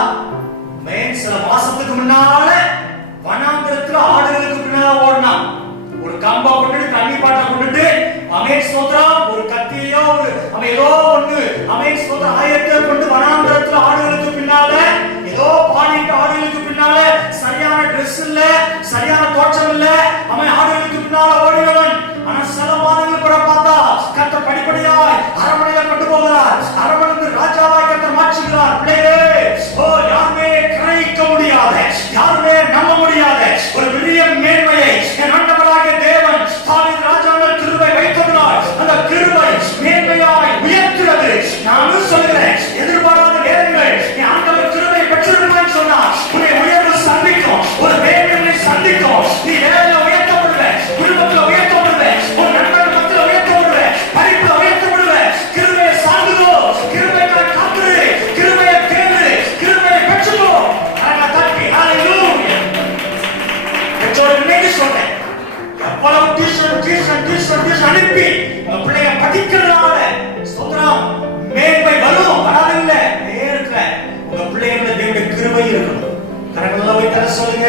சில மாசத்துக்கு முன்னால வனாந்திரத்துல ஆடுகளுக்கு பின்னால ஓடினான். ஒரு கம்பா கொண்டு தண்ணி பாட்டை கொண்டுட்டு அமேன் ஸ்தோத்திரம் ஒரு கத்தியோ ஒரு ஏதோ ஒண்ணு அமேன் ஸ்தோத்திரம் ஆயத்தை கொண்டு வனாந்திரத்துல ஆடுகளுக்கு பின்னால ஏதோ பாடிட்டு ஆடுகளுக்கு பின்னால சரியான ட்ரெஸ் இல்ல, சரியான தோற்றம் இல்ல, அவன் ஆடுகளுக்கு பின்னால ஓடினவன். ஆனா சில மாதங்கள் கூட பார்த்தா கர்த்தர் படிப்படியாய் அரண்மனையில கொண்டு போகிறார். அரண்மனை ராஜாவாய் கர்த்தர் மாற்றுகிறார். பிள்ளைகளே, யாருமே கிரகிக்க முடியாத, யாருமே நம்ப முடியாத ஒரு பெரிய மேன்மையை என் ஆண்டவராகிய தேவன் தாவீது ராஜாவின் கிருபை வைத்ததனால் அந்த கிருபை மேன்மையாய் உயர்த்துகிறது. நானும் சொல்கிறேன், எதிர்பாராத நேரங்கள் என் ஆண்டவர் கிருபை பெற்றிருப்பான்னு சொன்னா உன்னை உயர்வு சந்திக்கும், ஒரு மேன்மையை சந்திக்கும். நீ வேலையில உயர்த்தப்படுவ, குடும்பத்துல உயர்த்தப்படுவ, ஒரு நண்பர் மத்தியில உயர்த்தப்படுவ, படிப்புல உயர்த்தப்படுவ. கிருபையை சார்ந்துகோ, கிருபைக்காக காத்துரு, கிருபையை தேடு, கிருபையை பெற்றுக்கோ. நான் தட்டி ஹalleluya. பெற்றோர் இன்னைக்கு சொல்றேன், எவ்வளவு டியூஷன் அனுப்பி உங்க பிள்ளைய படிக்கிறதுனால ஸ்தோத்திரம் மேன்மை வரும் வராதில்ல. நேரத்துல உங்க பிள்ளைகளோட தேவனுடைய கிருபை இருக்கணும். கரங்களை வைத்து சொல்லுங்க.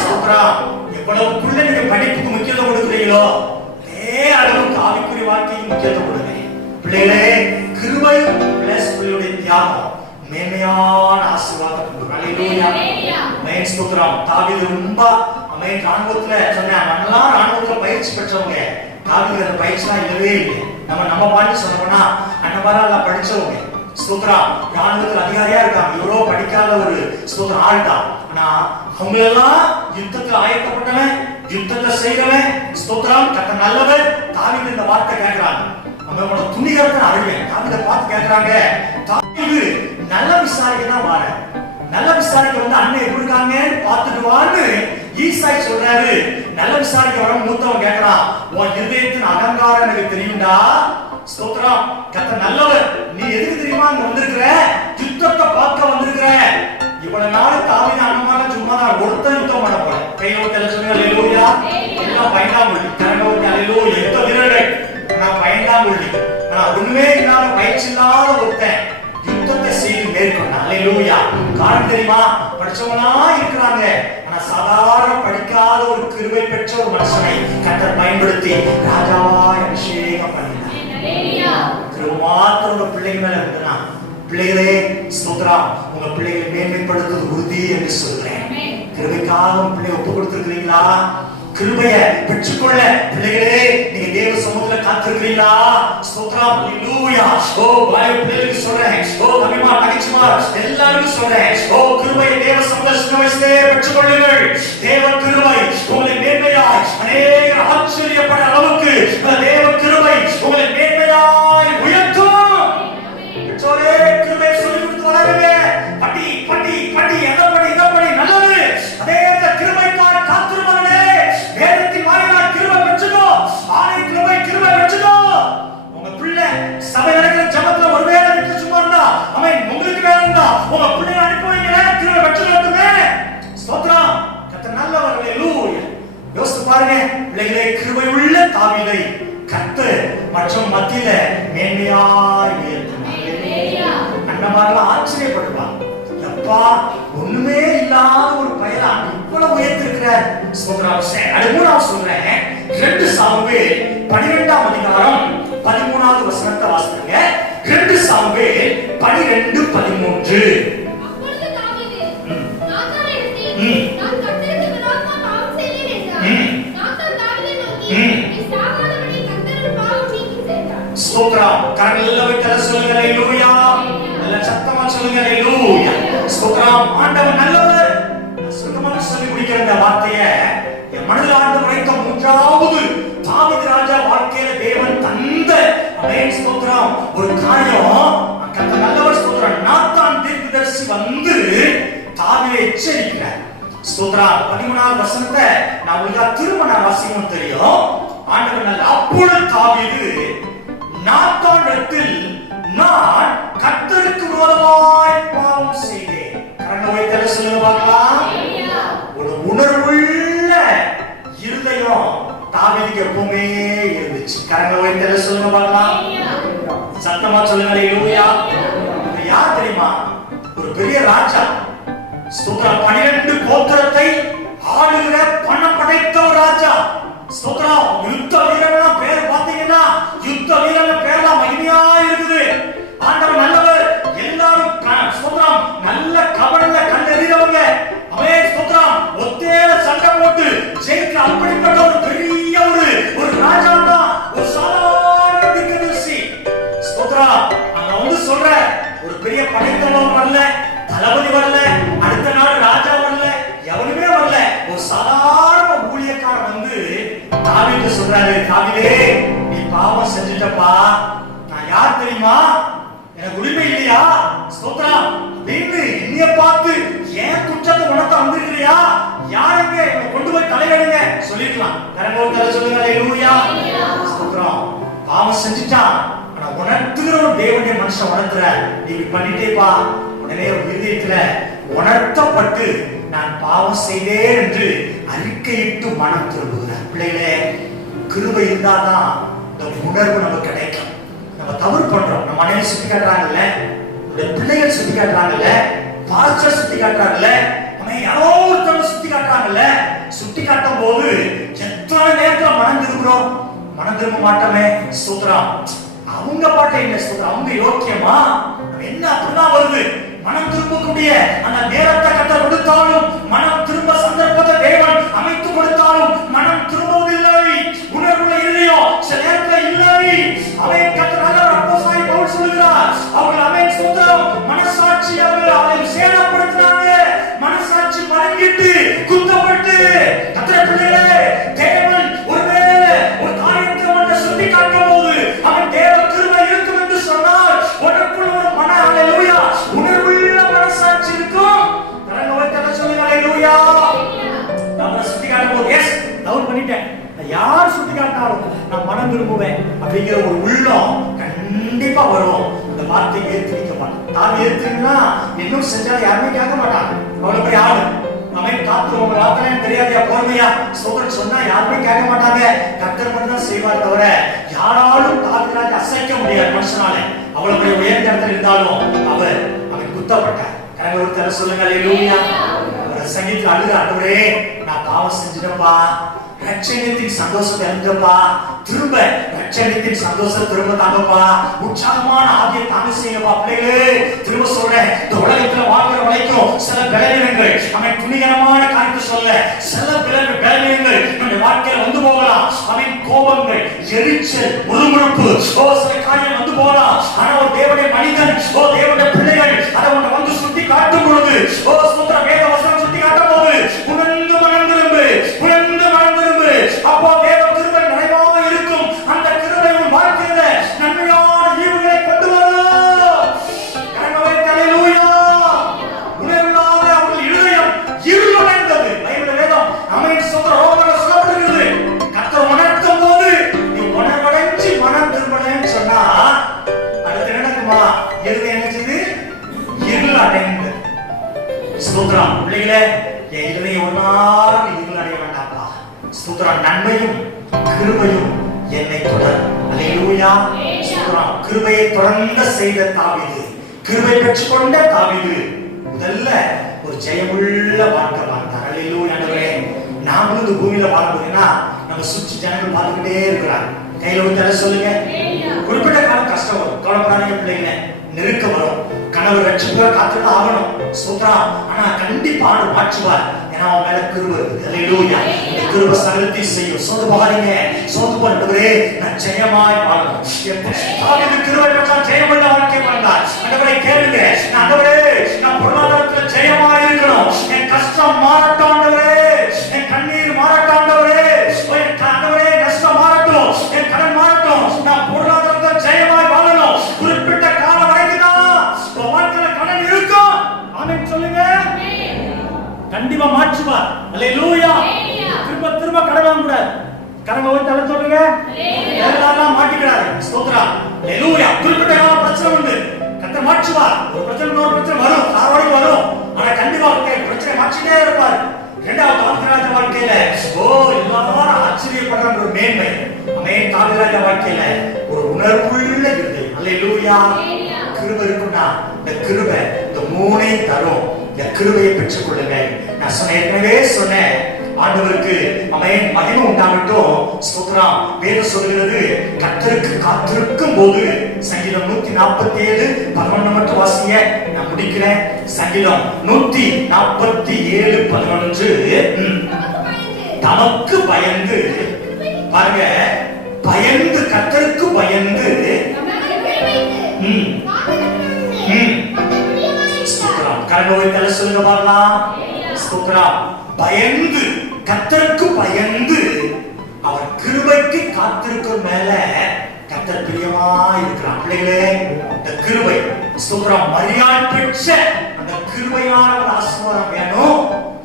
ஸ்தோத்திரம். எவ்வளவுக்குள்ள நீங்க படிப்புக்கு முக்கியத்துவம் கொடுக்குறீங்களோ அதே அளவுக்கு ஆவிக்குரிய வாழ்க்கைக்கு முக்கியத்துவம் கொடுங்க. பிள்ளைகளே, கிருபை பிளஸ் உங்களுடைய தியாகம் மேன்மையான ஆசீர்வாதம். ஹalleluya. மேன் ஸ்தோத்திரம். தாவீது ரொம்ப அமேன் ராணுவத்துல சொன்னேன், நம்மலாம் ராணுவத்துல பயிற்சி பெற்றவங்க. தாவீது அந்த பயிற்சிலாம் இல்லவே இல்லை. நம்ம பாட்டு சொன்னோம்னா அந்த மாதிரிலாம் படிச்சவங்க. ஸ்தோத்திரம். ராணுவத்துல அதிகாரியா இருக்காங்க, இவ்வளோ படிக்காத ஒரு ஸ்தோத்திரம் ஆள் தான். ஆனா அவங்களெல்லாம் யுத்தத்துக்கு ஆயத்தப்பட்டவன், யுத்தத்தை செய்கிறவன். ஸ்தோத்திரம். கர்த்தர் நல்லவர். தாவீது இந்த வார்த்தை கேட்கிறாங்க, அவங்களோட துணிகரத்தை அறிவேன். தாவீதை பார்த்து கேட்கிறாங்க, தாவீது நல்ல விசாரிக்க தான் வார, நல்ல விசாரிக்க வந்து அண்ணன் எப்படி இருக்காங்க பார்த்துட்டு வான்னு ஈசாய் சொல்றாரு. நல்ல விசாரிக்க வர மூத்தவன் கேட்கிறான், உன் இருதயத்தின் அகங்காரம் எனக்கு தெரியும்டா. ஸ்தோத்திரம். கர்த்தர் நல்லவர். நீ எதுக்கு தெரியுமா இங்க வந்திருக்கிற? யுத்தத்தை பார்க்க வந்திருக்கிற. இவ்வளவு நாள் தாவீது அண்ணன் சும்மா தான் ஒருத்தன் யுத்தம் பண்ண போல. கையில சொல்லுங்க ஹalleluya. எல்லாம் பயந்தாங்குள்ளி. கரங்களை ஹalleluya. எந்த வீரர்கள் நான் பயந்தாங்குள்ளி. நான் ஒண்ணுமே இல்லாத பயிற்சி இல்லாத ஒருத்தன் யுத்தத்தை செய்து மேற்கொண்டான். ஹalleluya. காரணம் தெரியுமா? படிச்சவங்களா இருக்கிறாங்க, ஆனா சாதாரண படிக்காத ஒரு கிருபை பெற்ற ஒரு மனுஷனை கர்த்தர் பயன்படுத்தி ராஜாவாய் அபிஷேகம் பண்ணினார். திருமாத்திரோட பிள்ளைங்க மேல இருந்தா பிள்ளைகளே ஸ்தோத்திரம். உங்க பிள்ளைகளை மேன்மைப்படுத்துவது உறுதி என்று சொல்றேன். கிருபைக்காக பிள்ளை ஒப்பு கொடுத்திருக்கிறீங்களா? கிருபையை பெற்றுக்கொள்ள பிள்ளைகளே நீங்க தேவ சமூகத்துல காத்திருக்கிறீங்களா? சொல்றீங்களா? ஸ்தோத்திரம், ஹalleluya. ஓ பைபிள் பிள்ளைகளுக்கு சொல்றேன், ஓ அபிமா தகிச்சுமா எல்லாருக்கும் சொல்றேன், ஓ கிருபை தேவ சந்தோஷத்தை பெற்றுக்கொள்ளுங்கள். தேவ கிருபை உங்களை மேன்மையாய் அநேக ஆச்சரியப்பட அளவுக்கு தேவ கிருபை உங்களை மேன்மையாய் உயர்த்தும். பெற்றோரே கிருபை சொல்லி கொடுத்து வளருங்க. படி படி படி எதப்படி இதப்படி நல்லது. அதே கிருபைக்காக காத்திருப்பவனே வேதத்தின் வாயிலாக கிருபை பெற்றுக்கோ. ஆணை கிருபை கிருபை பெற்றுக்கோ. உங்க பிள்ளை சபை நடக்கிற ஜபத்துல ஒருவேளை விட்டு சும்மா இருந்தா அவன் உங்களுக்கு வேலை இருந்தா உங்க பிள்ளை அனுப்பி வைங்க. கிருபை பெற்றுக்கொள்ளுமே. ஸ்தோத்திரம். கர்த்தர் நல்லவர். ஹalleluya. யோசித்து பாருங்க பிள்ளைகளே, கிருபை உள்ள தாவீதை கர்த்தர் மற்றும் மத்தியில மேன்மையாய் உயர்த்தினார். அந்த மாதிரிலாம் ஆச்சரியப்படுவாங்க. அப்பா ஒண்ணுமே இல்லாத ஒரு பையனை இவ்வளவு உயர்த்திருக்கிறார். ஸ்தோத்திரம். அடுத்து நான் சொல்றேன், 2 சாமுவேல் 12ஆம் அதிகாரம் 13வது வசனத்தை வாசிங்க. 2 சாமுவேல் 12:13. அப்பொழுது தாவீது நாத்தானிடத்தில், நான் கர்த்தருக்கு விரோதமாக பாவம் செய்தேன் என்றார். நாத்தான் தாவீதை நோக்கி, நீ சாகாதபடி கர்த்தரின் பாவம் நீக்கி செய்தார். ஸ்தோத்திரம். கரங்களை வைத்து சொல்லுங்க ஹalleluya. நல்ல சத்தமா சொல்லுங்க ஹalleluya. ஸ்தோத்திரம். ஆண்டவர் நல்லவர். சுத்தமாக சொல்லி முடிக்கிற இந்த வார்த்தையை என் மனதில் ஆண்டு உரைத்த 3வது தாவீது ராஜா வாழ்க்கையில தேவன் தந்த அமேன் ஸ்தோத்திரம் ஒரு காரியம். கர்த்தர் நல்லவர். ஸ்தோத்திரம். நாத்தான் தீர்க்கதரிசி வந்து தாவீதை எச்சரிக்கிறார். ஸ்தோத்திரம். 13வது வசனத்தை நான் உங்களுக்கு திரும்ப நான் வாசிக்கணும் தெரியும். ஆண்டவர் நல்ல. அப்பொழுது தாவீது நாத்தானிடத்தில், நான் கர்த்தருக்கு விரோதமாய் பாவம் செய்தேன். கரங்களை வைத்து சொல்லுங்க பார்க்கலாம். ஒரு உணர்வுள்ள இருதயம் தாவீதுக்கு எப்பவுமே இருந்துச்சு. கரங்களை வைத்து சொல்லுங்க பார்க்கலாம். சத்தமா சொல்லுங்க ஹalleluya. யார் தெரியுமா? ஒரு பெரிய ராஜா. ஸ்தோத்திரம். 12 கோத்திரத்தை ஆளுகிற பணம் படைத்த ஒரு ராஜா. ஸ்தோத்திரம். யுத்த வீரன் பேர் பாத்தீங்கன்னா யுத்த வீரன் பேர்லாம் மகிமையா இருக்குது. ஆண்டவர் நல்லவர். எல்லாரும் ஸ்தோத்திரம் நல்ல கபடல்ல கல்லெறியவங்க. அவன் ஸ்தோத்திரம் ஒத்தேல சண்டை போட்டு ஜெயிக்கிற அப்படிப்பட்ட ஒரு பெரிய ஒரு ராஜா தான். ஒரு சாதாரண தீர்க்கதரிசி. ஸ்தோத்திரம். அங்க வந்து சொல்ற ஒரு பெரிய படைத்தலைவன் வரல, தளபதி வரல, அடுத்த நாள் ராஜா வரல, எவனுமே வரல. ஒரு சாதாரண ஊழியக்காரன் வந்து தாவீது சொல்றாரு, தாவீதே நீ பாவம் செஞ்சுட்டப்பா. நான் யார் தெரியுமா? எனக்கு உரிமை இல்லையா? ஸ்தோத்திரம். அப்படின்னு என்னைய பார்த்து ஏன் குற்றத்தை உணர்த்த வந்திருக்கிறியா? யாருங்க என்னை கொண்டு போய் தலையிடுங்க சொல்லிக்கலாம். கரங்களோடு தலை சொல்லுங்க ஹalleluya. ஸ்தோத்திரம். பாவம் செஞ்சுட்டான். ஆனா உணர்த்துகிற ஒரு தேவனுடைய மனுஷன் உணர்த்துற. நீ இப்படி பண்ணிட்டேப்பா. உடனே ஒரு இதயத்துல உணர்த்தப்பட்டு நான் பாவம் செய்தேன் என்று அறிக்கையிட்டு மனம் திரும்புகிறார். பிள்ளைகளே, கிருபை இருந்தாதான் இந்த உணர்வு நமக்கு கிடைக்கும். நம்ம தவறு பண்றோம். நம்ம மனைவி சுத்தி காட்டுறாங்கல்ல, நம்முடைய பிள்ளைகள் சுத்தி காட்டுறாங்கல்ல, பாஸ்டர் சுத்தி காட்டுறாங்கல்ல, நம்ம யாரோ ஒருத்தவங்க சுத்தி காட்டுறாங்கல்ல. சுத்தி காட்டும் போது எத்தனை நேரத்துல மனம் திரும்புறோம்? மனம் திரும்ப மாட்டோமே. ஸ்தோத்திரம். அவங்க பாட்டை என்ன ஸ்தோத்திரம்? அவங்க யோக்கியமா? என்ன அப்படிதான் வருது. மனம் திரும்பக்கூடிய அந்த நேரத்தை கர்த்தர் கொடுத்தாலும், மனம் திரும்ப சந்தர்ப்பத்தை தேவன் அமைத்து கொடுத்தாலும் மனம் திரும்பவில்லை. உணர்வுள்ள இருதயம் சில நேரத்தில் இல்லை. அவன் கர்த்தர் அப்போஸ்தலனாகிய பவுல் சொல்கிறார், அவர்கள் அவன் ஸ்தோத்திரம் மனசாட்சி அவர்கள் சேதப்படுத்தினாங்க. மனசாட்சி மடங்கிட்டு குத்தப்பட்டு கர்த்தர் பிள்ளைகளே, தேவன் ஒருவேளை ஒரு காரியத்தை அவன் சுட்டி காட்டும் போது அவன் தேவ கிருபை இருக்கும் என்று சொன்னால் உனக்குள்ள ஒரு மன ஹalleluya உணர்வுள்ள மனசாட்சி இருக்கும். கரங்களை தட்ட சொல்லுங்க ஹalleluya. நம்ம சுட்டி காட்டும் போது எஸ் டவுன் பண்ணிட்டேன், நான் யார் சுட்டி காட்டினாலும் நான் மனம் திரும்புவேன் அப்படிங்கிற ஒரு உள்ளம் கண்டிப்பா வரும். அந்த வார்த்தையை ஏற்றுக்க மாட்டேன். நான் ஏற்றுனா இன்னும் செஞ்சாலும் யாருமே கேட்க மாட்டாங்க. அவ்வளவு பெரிய ஆளு அவன் காத்து உங்க வார்த்தை தெரியாதியா பொறுமையா சோதரன் சொன்னா யாருமே கேட்க மாட்டாங்க. கர்த்தர் மட்டும் தான் செய்வார் தவிர யாராலும் தாவிராஜ் அசைக்க முடியாது மனுஷனால. அவ்வளவு பெரிய உயர்ந்த இடத்துல இருந்தாலும் அவன் குத்தப்பட்டார். கரங்களை ஒரு தர சொல்லுங்க ஹalleluya. ஒரு சங்கீதத்துல அழுது, ஆண்டவரே நான் பாவம் செஞ்சிட்டப்பா, ரட்சணியத்தின் சந்தோஷத்தை அடைஞ்சப்பா, திரும்ப நற்செய்தியின் சந்தோஷம் திரும்ப தாங்கப்பா. உற்சாகமான ஆவியை தாங்க செய்யுங்கப்பா பிள்ளைகளே. திரும்ப சொல்றேன், இந்த உலகத்துல வாழ்கிற வரைக்கும் சில பலவீனங்கள், அவன் துணிகரமான காரியத்தை சொல்ல, சில பலவீனங்கள் நம்முடைய வாழ்க்கையில வந்து போகலாம். அவன் கோபங்கள், எரிச்சல், முறுமுறுப்பு, சில காரியம் வந்து போகலாம். ஆனா ஒரு தேவனுடைய மனிதன், தேவனுடைய பிள்ளைகள் அதை உன்னை வந்து சுட்டி காட்டும் பொழுது, சுத்திர வேத வசனம் சுட்டி காட்டும் போது உணர்ந்து மனம் திரும்பு, உணர்ந்து மனம் திரும்பு. அப்போ தேவ கிருபை நிறைவாக இருக்கும். அந்த கிருபை உன் வாழ்க்கையில நன்மையான ஈவுகளை கொண்டு வரும். கரங்களை ஹல்லேலூயா. உணர்வில்லாத அவர்கள் இருதயம் இருளடைந்தது. பைபிள் வேதம் ஆமென் சொல்ற ரோமர் சொல்லப்படுகிறது. கர்த்தர் உணர்த்தும் போது நீ உணர்வடைஞ்சு மனம் திரும்பணும்னு சொன்னா அடுத்து என்ன நடக்குமா? இருதயம் என்ன செய்து இருளடைந்து. ஸ்தோத்திரம் பிள்ளைகளே, என் இருதயம் ஒரு நாள் இருள் அடைய வேண்டாம்ப்பா. ஸ்தோத்திரம், நன்மையும் கிருபையும் என்னை தொடர். அல்லேலூயா. ஸ்தோத்திரம், கிருபையை தொடர்ந்து செய்த தாவீது, கிருபை பெற்றுக்கொண்ட தாவீது முதல்ல ஒரு ஜெயமுள்ள வாழ்க்கை வாழ்ந்தார். அல்லேலூயா. ஆண்டவரே, நாமளும் இந்த பூமியில வாழ்றதுன்னா நம்ம சுற்றி ஜனங்கள் பார்த்துக்கிட்டே இருக்கிறாங்க. கையில ஒரு தலை சொல்லுங்க. குறிப்பிட்ட காலம் கஷ்டம் வரும், கவலைப்படாதீங்க பிள்ளைங்க. நெருக்க வரும், கணவர் ரட்சிப்பார், காத்துட்டு ஆகணும். ஸ்தோத்திரம். ஆனா கண்டிப்பா ஆண்டு மாற்றுவார். ஏன்னா அவன் மேல கிருபை இருக்குது. அல்லேலூயா. இந்த கிருபை சகலத்தை செய்யும். சோது போகாதீங்க, சோது போன்றவரே நான் ஜெயமாய் வாழணும். தாவீது கிருபை பெற்றான், ஜெயமுள்ள வாழ்க்கை வாழ்ந்தார். ஆண்டவரே கேளுங்க, ஆண்டவரே நான் பொருளாதாரத்துல ஜெயமாய் இருக்கணும். என் கஷ்டம் மாறட்டும் ஆண்டவரே, என் கண்ணீர் மாறட்டும் ஆண்டவரே, என் ஆண்டவரே கஷ்டம் மாறட்டும், என் கடன் மாறட்டும், நான் பொருளாதாரத்துல ஜெயமாய் வாழணும். குறிப்பிட்ட காலம் வரைக்கும் தான் வாழ்க்கையில கடன் இருக்கும். ஆமென் சொல்லுங்க. கண்டிப்பா மாற்றுவார். அல்லேலூயா. திரும்ப திரும்ப கடன் வாங்க கூடாது. கடன் போய் தலை சொல்லுங்க. எல்லாரும் மாட்டிக்கிறாரு. ஸ்தோத்திரம். அல்லேலூயா. குறிப்பிட்ட கால பிரச்சனை உண்டு, கர்த்தர் மாற்றுவார். ஒரு பிரச்சனை ஒரு பிரச்சனை வரும், சாரோட வரும். ஆனா கண்டிப்பா பிரச்சனை மாற்றிட்டே இருப்பார். இரண்டாவது தாவீது வாழ்க்கையில எல்லாரும் ஆச்சரியப்படுற ஒரு மேன்மை. அவன் தாவீது வாழ்க்கையில ஒரு உணர்வுள்ள இருதயம். அல்லேலூயா. கிருபை இருக்குன்னா இந்த கிருபை இந்த மூணே தரும். இந்த கிருபையை பெற்றுக் கொள்ளுங்க. நான் ஏற்கனவே சொன்னேன், ஆண்டவருக்கு அவன் மகிமை உண்டாகட்டும். ஸ்தோத்திரம். வேதம் சொல்கிறது, கர்த்தருக்கு காத்திருக்கும் போது, சங்கீதம் 147:11 மட்டும் வாசிங்க, நான் முடிக்கிறேன். சங்கீதம் 147:11. தமக்கு பயந்து, பாருங்க, பயந்து கர்த்தருக்கு பயந்து கரங்களை தலை சொல்லுங்க பாக்கலாம். ஸ்தோத்திரம். பயந்து கர்த்தருக்கு பயந்து அவர் கிருபைக்கு காத்திருக்கும் மேல கர்த்தர் பிரியமா இருக்கிறார். பிள்ளைகளே, இந்த கிருபை ஸ்தோத்திரம் மரியாள் பெற்ற அந்த கிருபையான ஒரு ஆசீர்வாதம் வேணும்.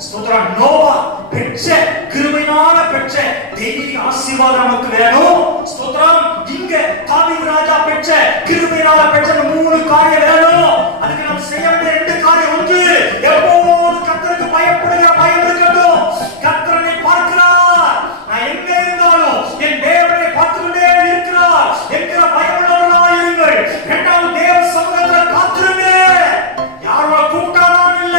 ஸ்தோத்திரம். நோவா பெற்ற கிருபையான பெற்ற தெய்வீக ஆசீர்வாதம் நமக்கு வேணும். ஸ்தோத்திரம். இங்க தாவீது ராஜா பெற்ற கிருபையால பெற்ற மூணு காரியம் வேணும். அதுக்கு நம்ம செய்ய வேண்டிய ரெண்டு காரியம். ஒன்று, எப்போது கர்த்தருக்கு பயப்படுகிற பயம் இருக்கட்டும். கர்த்தரை பார்க்கிறார், நான் எங்க இருந்தாலும் என் தேவனை பார்த்து கொண்டே இருக்கிறார் என்கிற பயமுள்ளவர்களாக இருங்கள். இரண்டாவது, தேவ சமூகத்துல காத்திருங்க. யாரோட கூப்பிட்டாலும் இல்ல,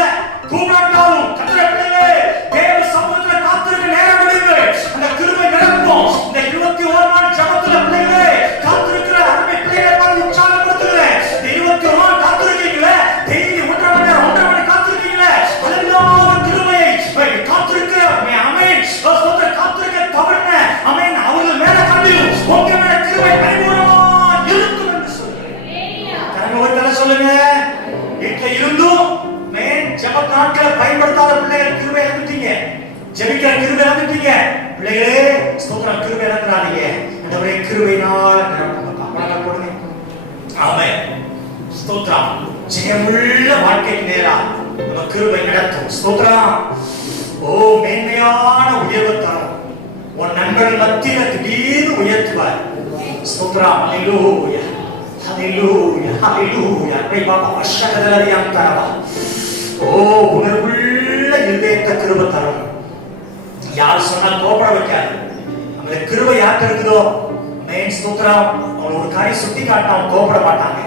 கூப்பிடாட்டாலும் கர்த்தரை பிள்ளைகளே தேவ சமூகத்துல காத்திருக்க நேரம் விடுங்கள். அந்த கிருபை நிரப்பும். இந்த 21 நாள் ஜெபத்துல பிள்ளைகளே காத்திருக்கிற அருமை பிள்ளைகளை பார்த்து உற்சாகப்படுத்துகிறேன். இந்த 21 நாள் காத்திருக்கீங்களே, டெய்லி 1.5 மணி நேரம் 1.5 மணி காத்திருக்கீங்களே, அளவில்லாத கிருபையை காத்திருக்கிற ஆமென் ஸ்தோத்திர காத்திருக்க தவறுன ஆமென் அவர்கள் மேல கண்டியும் உங்க மேல கிருபை பரிபூரணமா இருக்கும் என்று சொல்றேன். கரங்களை சொல்லுங்க. வீட்ல இருந்தும் மேன் ஜெப நாட்களை பயன்படுத்தாத பிள்ளைகள் கிருபை இழந்துட்டீங்க, ஜெபிக்கிற கிருபை இழந்துட்டீங்க. பிள்ளைகளே ஸ்தோத்திரம், கிருபை இழந்துறாதீங்க. ஆண்டவரே கிருபையினால நிரப்புங்க. அப்புறம் போடுங்க. ஆமென் ஸ்தோத்திரம். ஜெயமுள்ள வாழ்க்கைக்கு நேரா நம்ம கிருபை நடத்தும். ஸ்தோத்திரம். மேன்மையான உயர்வு தரும். உன் நண்பர்கள் மத்தியில திடீர்னு உயர்த்துவார். ஸ்தோத்திரம். ஹல்லேலூயா, ஹல்லேலூயா, ஹல்லேலூயா. ரை பாபா வஷகதலரியாம் தரவா. உணர்வுள்ள இருதயத்தை கிருபை தரும். யார் சொன்னால் கோபப்பட வைக்காது. நம்மள கிருபை யாருக்கு இருக்குதோ மேன் ஸ்தோத்திரம். அவன் ஒரு காரியம் சுட்டி காட்டினா அவன் கோபப்பட மாட்டாங்க.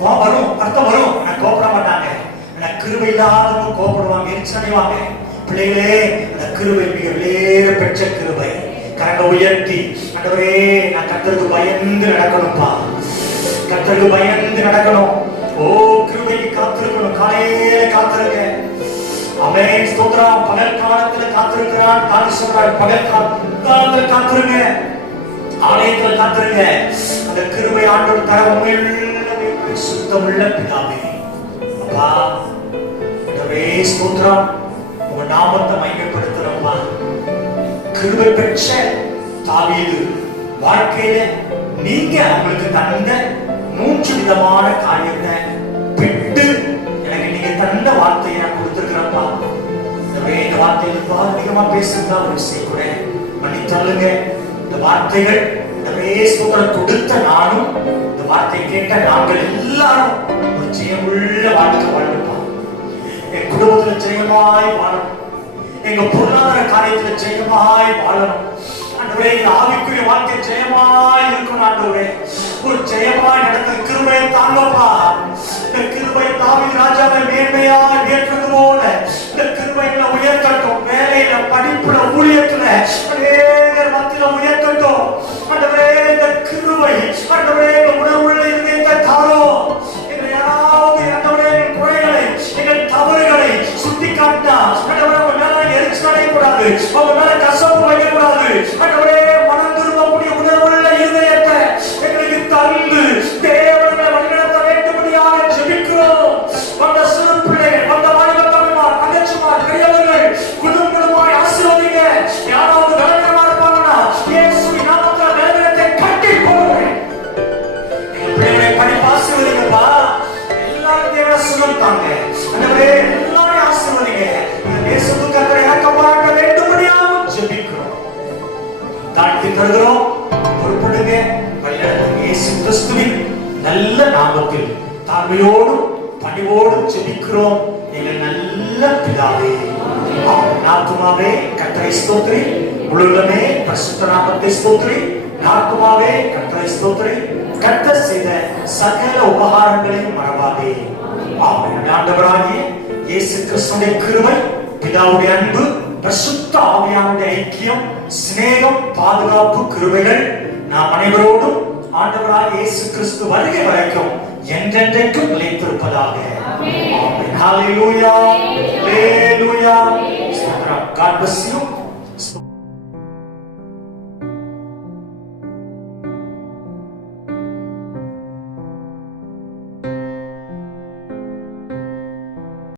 கோபம் வரும், அர்த்தம் வரும், ஆனா கோபப்பட மாட்டாங்க. ஆனா கிருபை இல்லாதவங்க கோபப்படுவாங்க, எரிச்சல் அடைவாங்க. பிள்ளைகளே, அந்த கிருபை மிக விலையேற பெற்ற கிருபை. கரங்களை உயர்த்தி ஆண்டவரே நான் கர்த்தருக்கு பயந்து நடக்கணும்ப்பா, கர்த்தருக்கு பயந்து நடக்கணும். ஓ கிருபைக்கு காத்திருக்கணும், காலையில காத்திருக்க. ஆமென் ஸ்தோத்திரம். பகல் காலத்துல காத்திருக்கிறான் தாவீது சொல்றார், பகல் காலத்துல காத்திருங்க, ஆலயத்துல காத்திருங்க. அந்த கிருபை ஆண்டவர் தர உண்மையுள்ள சுத்தமுள்ள பிதாவே, அப்பா ஆண்டவரே ஸ்தோத்திரம். உங்க நாமத்தை மகிமைப்படுத்துறோம்ப்பா. கிருபை பெற்ற தாவீது வாழ்க்கையில நீங்க அவங்களுக்கு தந்த 3 விதமான காரியத்தை விட்டு எனக்கு நீங்க தந்த வார்த்தையை நான் கொடுத்திருக்கிறேன்ப்பா. இந்த வார்த்தைகளுக்கு அதிகமா பேசுறதா ஒரு விஷயம் கூட மன்னித்தள்ளுங்க. இந்த வார்த்தைகள் இந்த வேஸ்புகளை கொடுத்த நானும் இந்த வார்த்தை கேட்ட நாங்கள் எல்லாரும் ஒரு ஜெயமுள்ள வாழ்க்கை வாழ்ப்பா. என் குடும்பத்துல ஜெயமாய் வாழணும், எங்க பொருளாதார காரியத்துல ஜெயமாய் வாழணும். ஆண்டவரே எங்க ஆவிக்குரிய வாழ்க்கை ஜெயமாய் இருக்கணும். ஆண்டவரே ஒரு ஜெயமாய் நடந்த கிருபையை தாங்கப்பா. இந்த கிருபை தாவீது ராஜாவை மேன்மையாய் உயர்த்தது போல இந்த கிருபைகளை உயர்த்தட்டும். வேலையில, படிப்புல, ஊழியத்துல அநேகர் மத்தியில உயர்த்தட்டும். ஆண்டவரே இந்த கிருபை ஆண்டவரே எங்க உணர்வுள்ள இருந்த தாரோ எங்க யாராவது ஆண்டவரே குறைகளை எங்கள் தவறுகளை சுட்டி காட்டினா ஆண்டவரே உங்க மேல எரிச்சு அடையக்கூடாது, உங்க மேல கசப்பு வைக்கக்கூடாது. ஆண்டவரே மனம் திரும்பக்கூடிய உணர்வுள்ள இருதயத்தை எங்களுக்கு தந்து தேவனை வழிநடத்த வேண்டும்படியாக ஜெபிக்கிறோம். அந்த சிறு பிள்ளைகள், அந்த வாலிப தம்பிமார், தங்கச்சிமார், பெரியவர்கள் குடும்பமாய் ஆசீர்வதிங்க. யாராவது பலவீனமா இருப்பாங்கன்னா இயேசுவின் நாமத்தில் பலவீனத்தை கட்டி போடுறேன். எங்கள் பிள்ளைகளை படிப்பு ஆசீர்வதிங்கப்பா. எல்லாரும் தேவ சுகம் தாங்க. ஆண்டவரே எல்லாரையும் ஆசீர்வதிங்க. இந்த தேசத்துக்கு அக்கறை இறக்கப்பட வேண்டும்படியாக ஜெபிக்கிறோம், தாழ்த்தி தருகிறோம். பொறுப்படுங்க, வழிநடத்துங்க. இயேசு கிறிஸ்துவின் நல்ல நாமத்தில் தாழ்மையோடும் பணிவோடும் ஜெபிக்கிறோம் எங்கள் நல்ல பிதாவே. ஆத்துமாவே கர்த்தரை ஸ்தோத்திரி, முழுவதுமே பரிசுத்த நாமத்தை ஸ்தோத்திரி. ஆத்துமாவே கர்த்தரை ஸ்தோத்திரி, கர்த்தர் செய்த சகல உபகாரங்களையும் மறவாதே. ஆமென். ஆண்டவராகிய இயேசு கிறிஸ்துவின் கிருபை, பிதாவுடைய அன்பு, பரிசுத்த ஆவியானுடைய ஐக்கியம், சிநேகம், பாதுகாப்பு, கிருபைகள் நாம் அனைவரோடும் ஆண்டவராகிய இயேசு கிறிஸ்து வருகை வரைக்கும் என்றென்றைக்கும் நிலைத்திருப்பதாக. ஆமென். ஹalleluya. ஹalleluya. God bless you.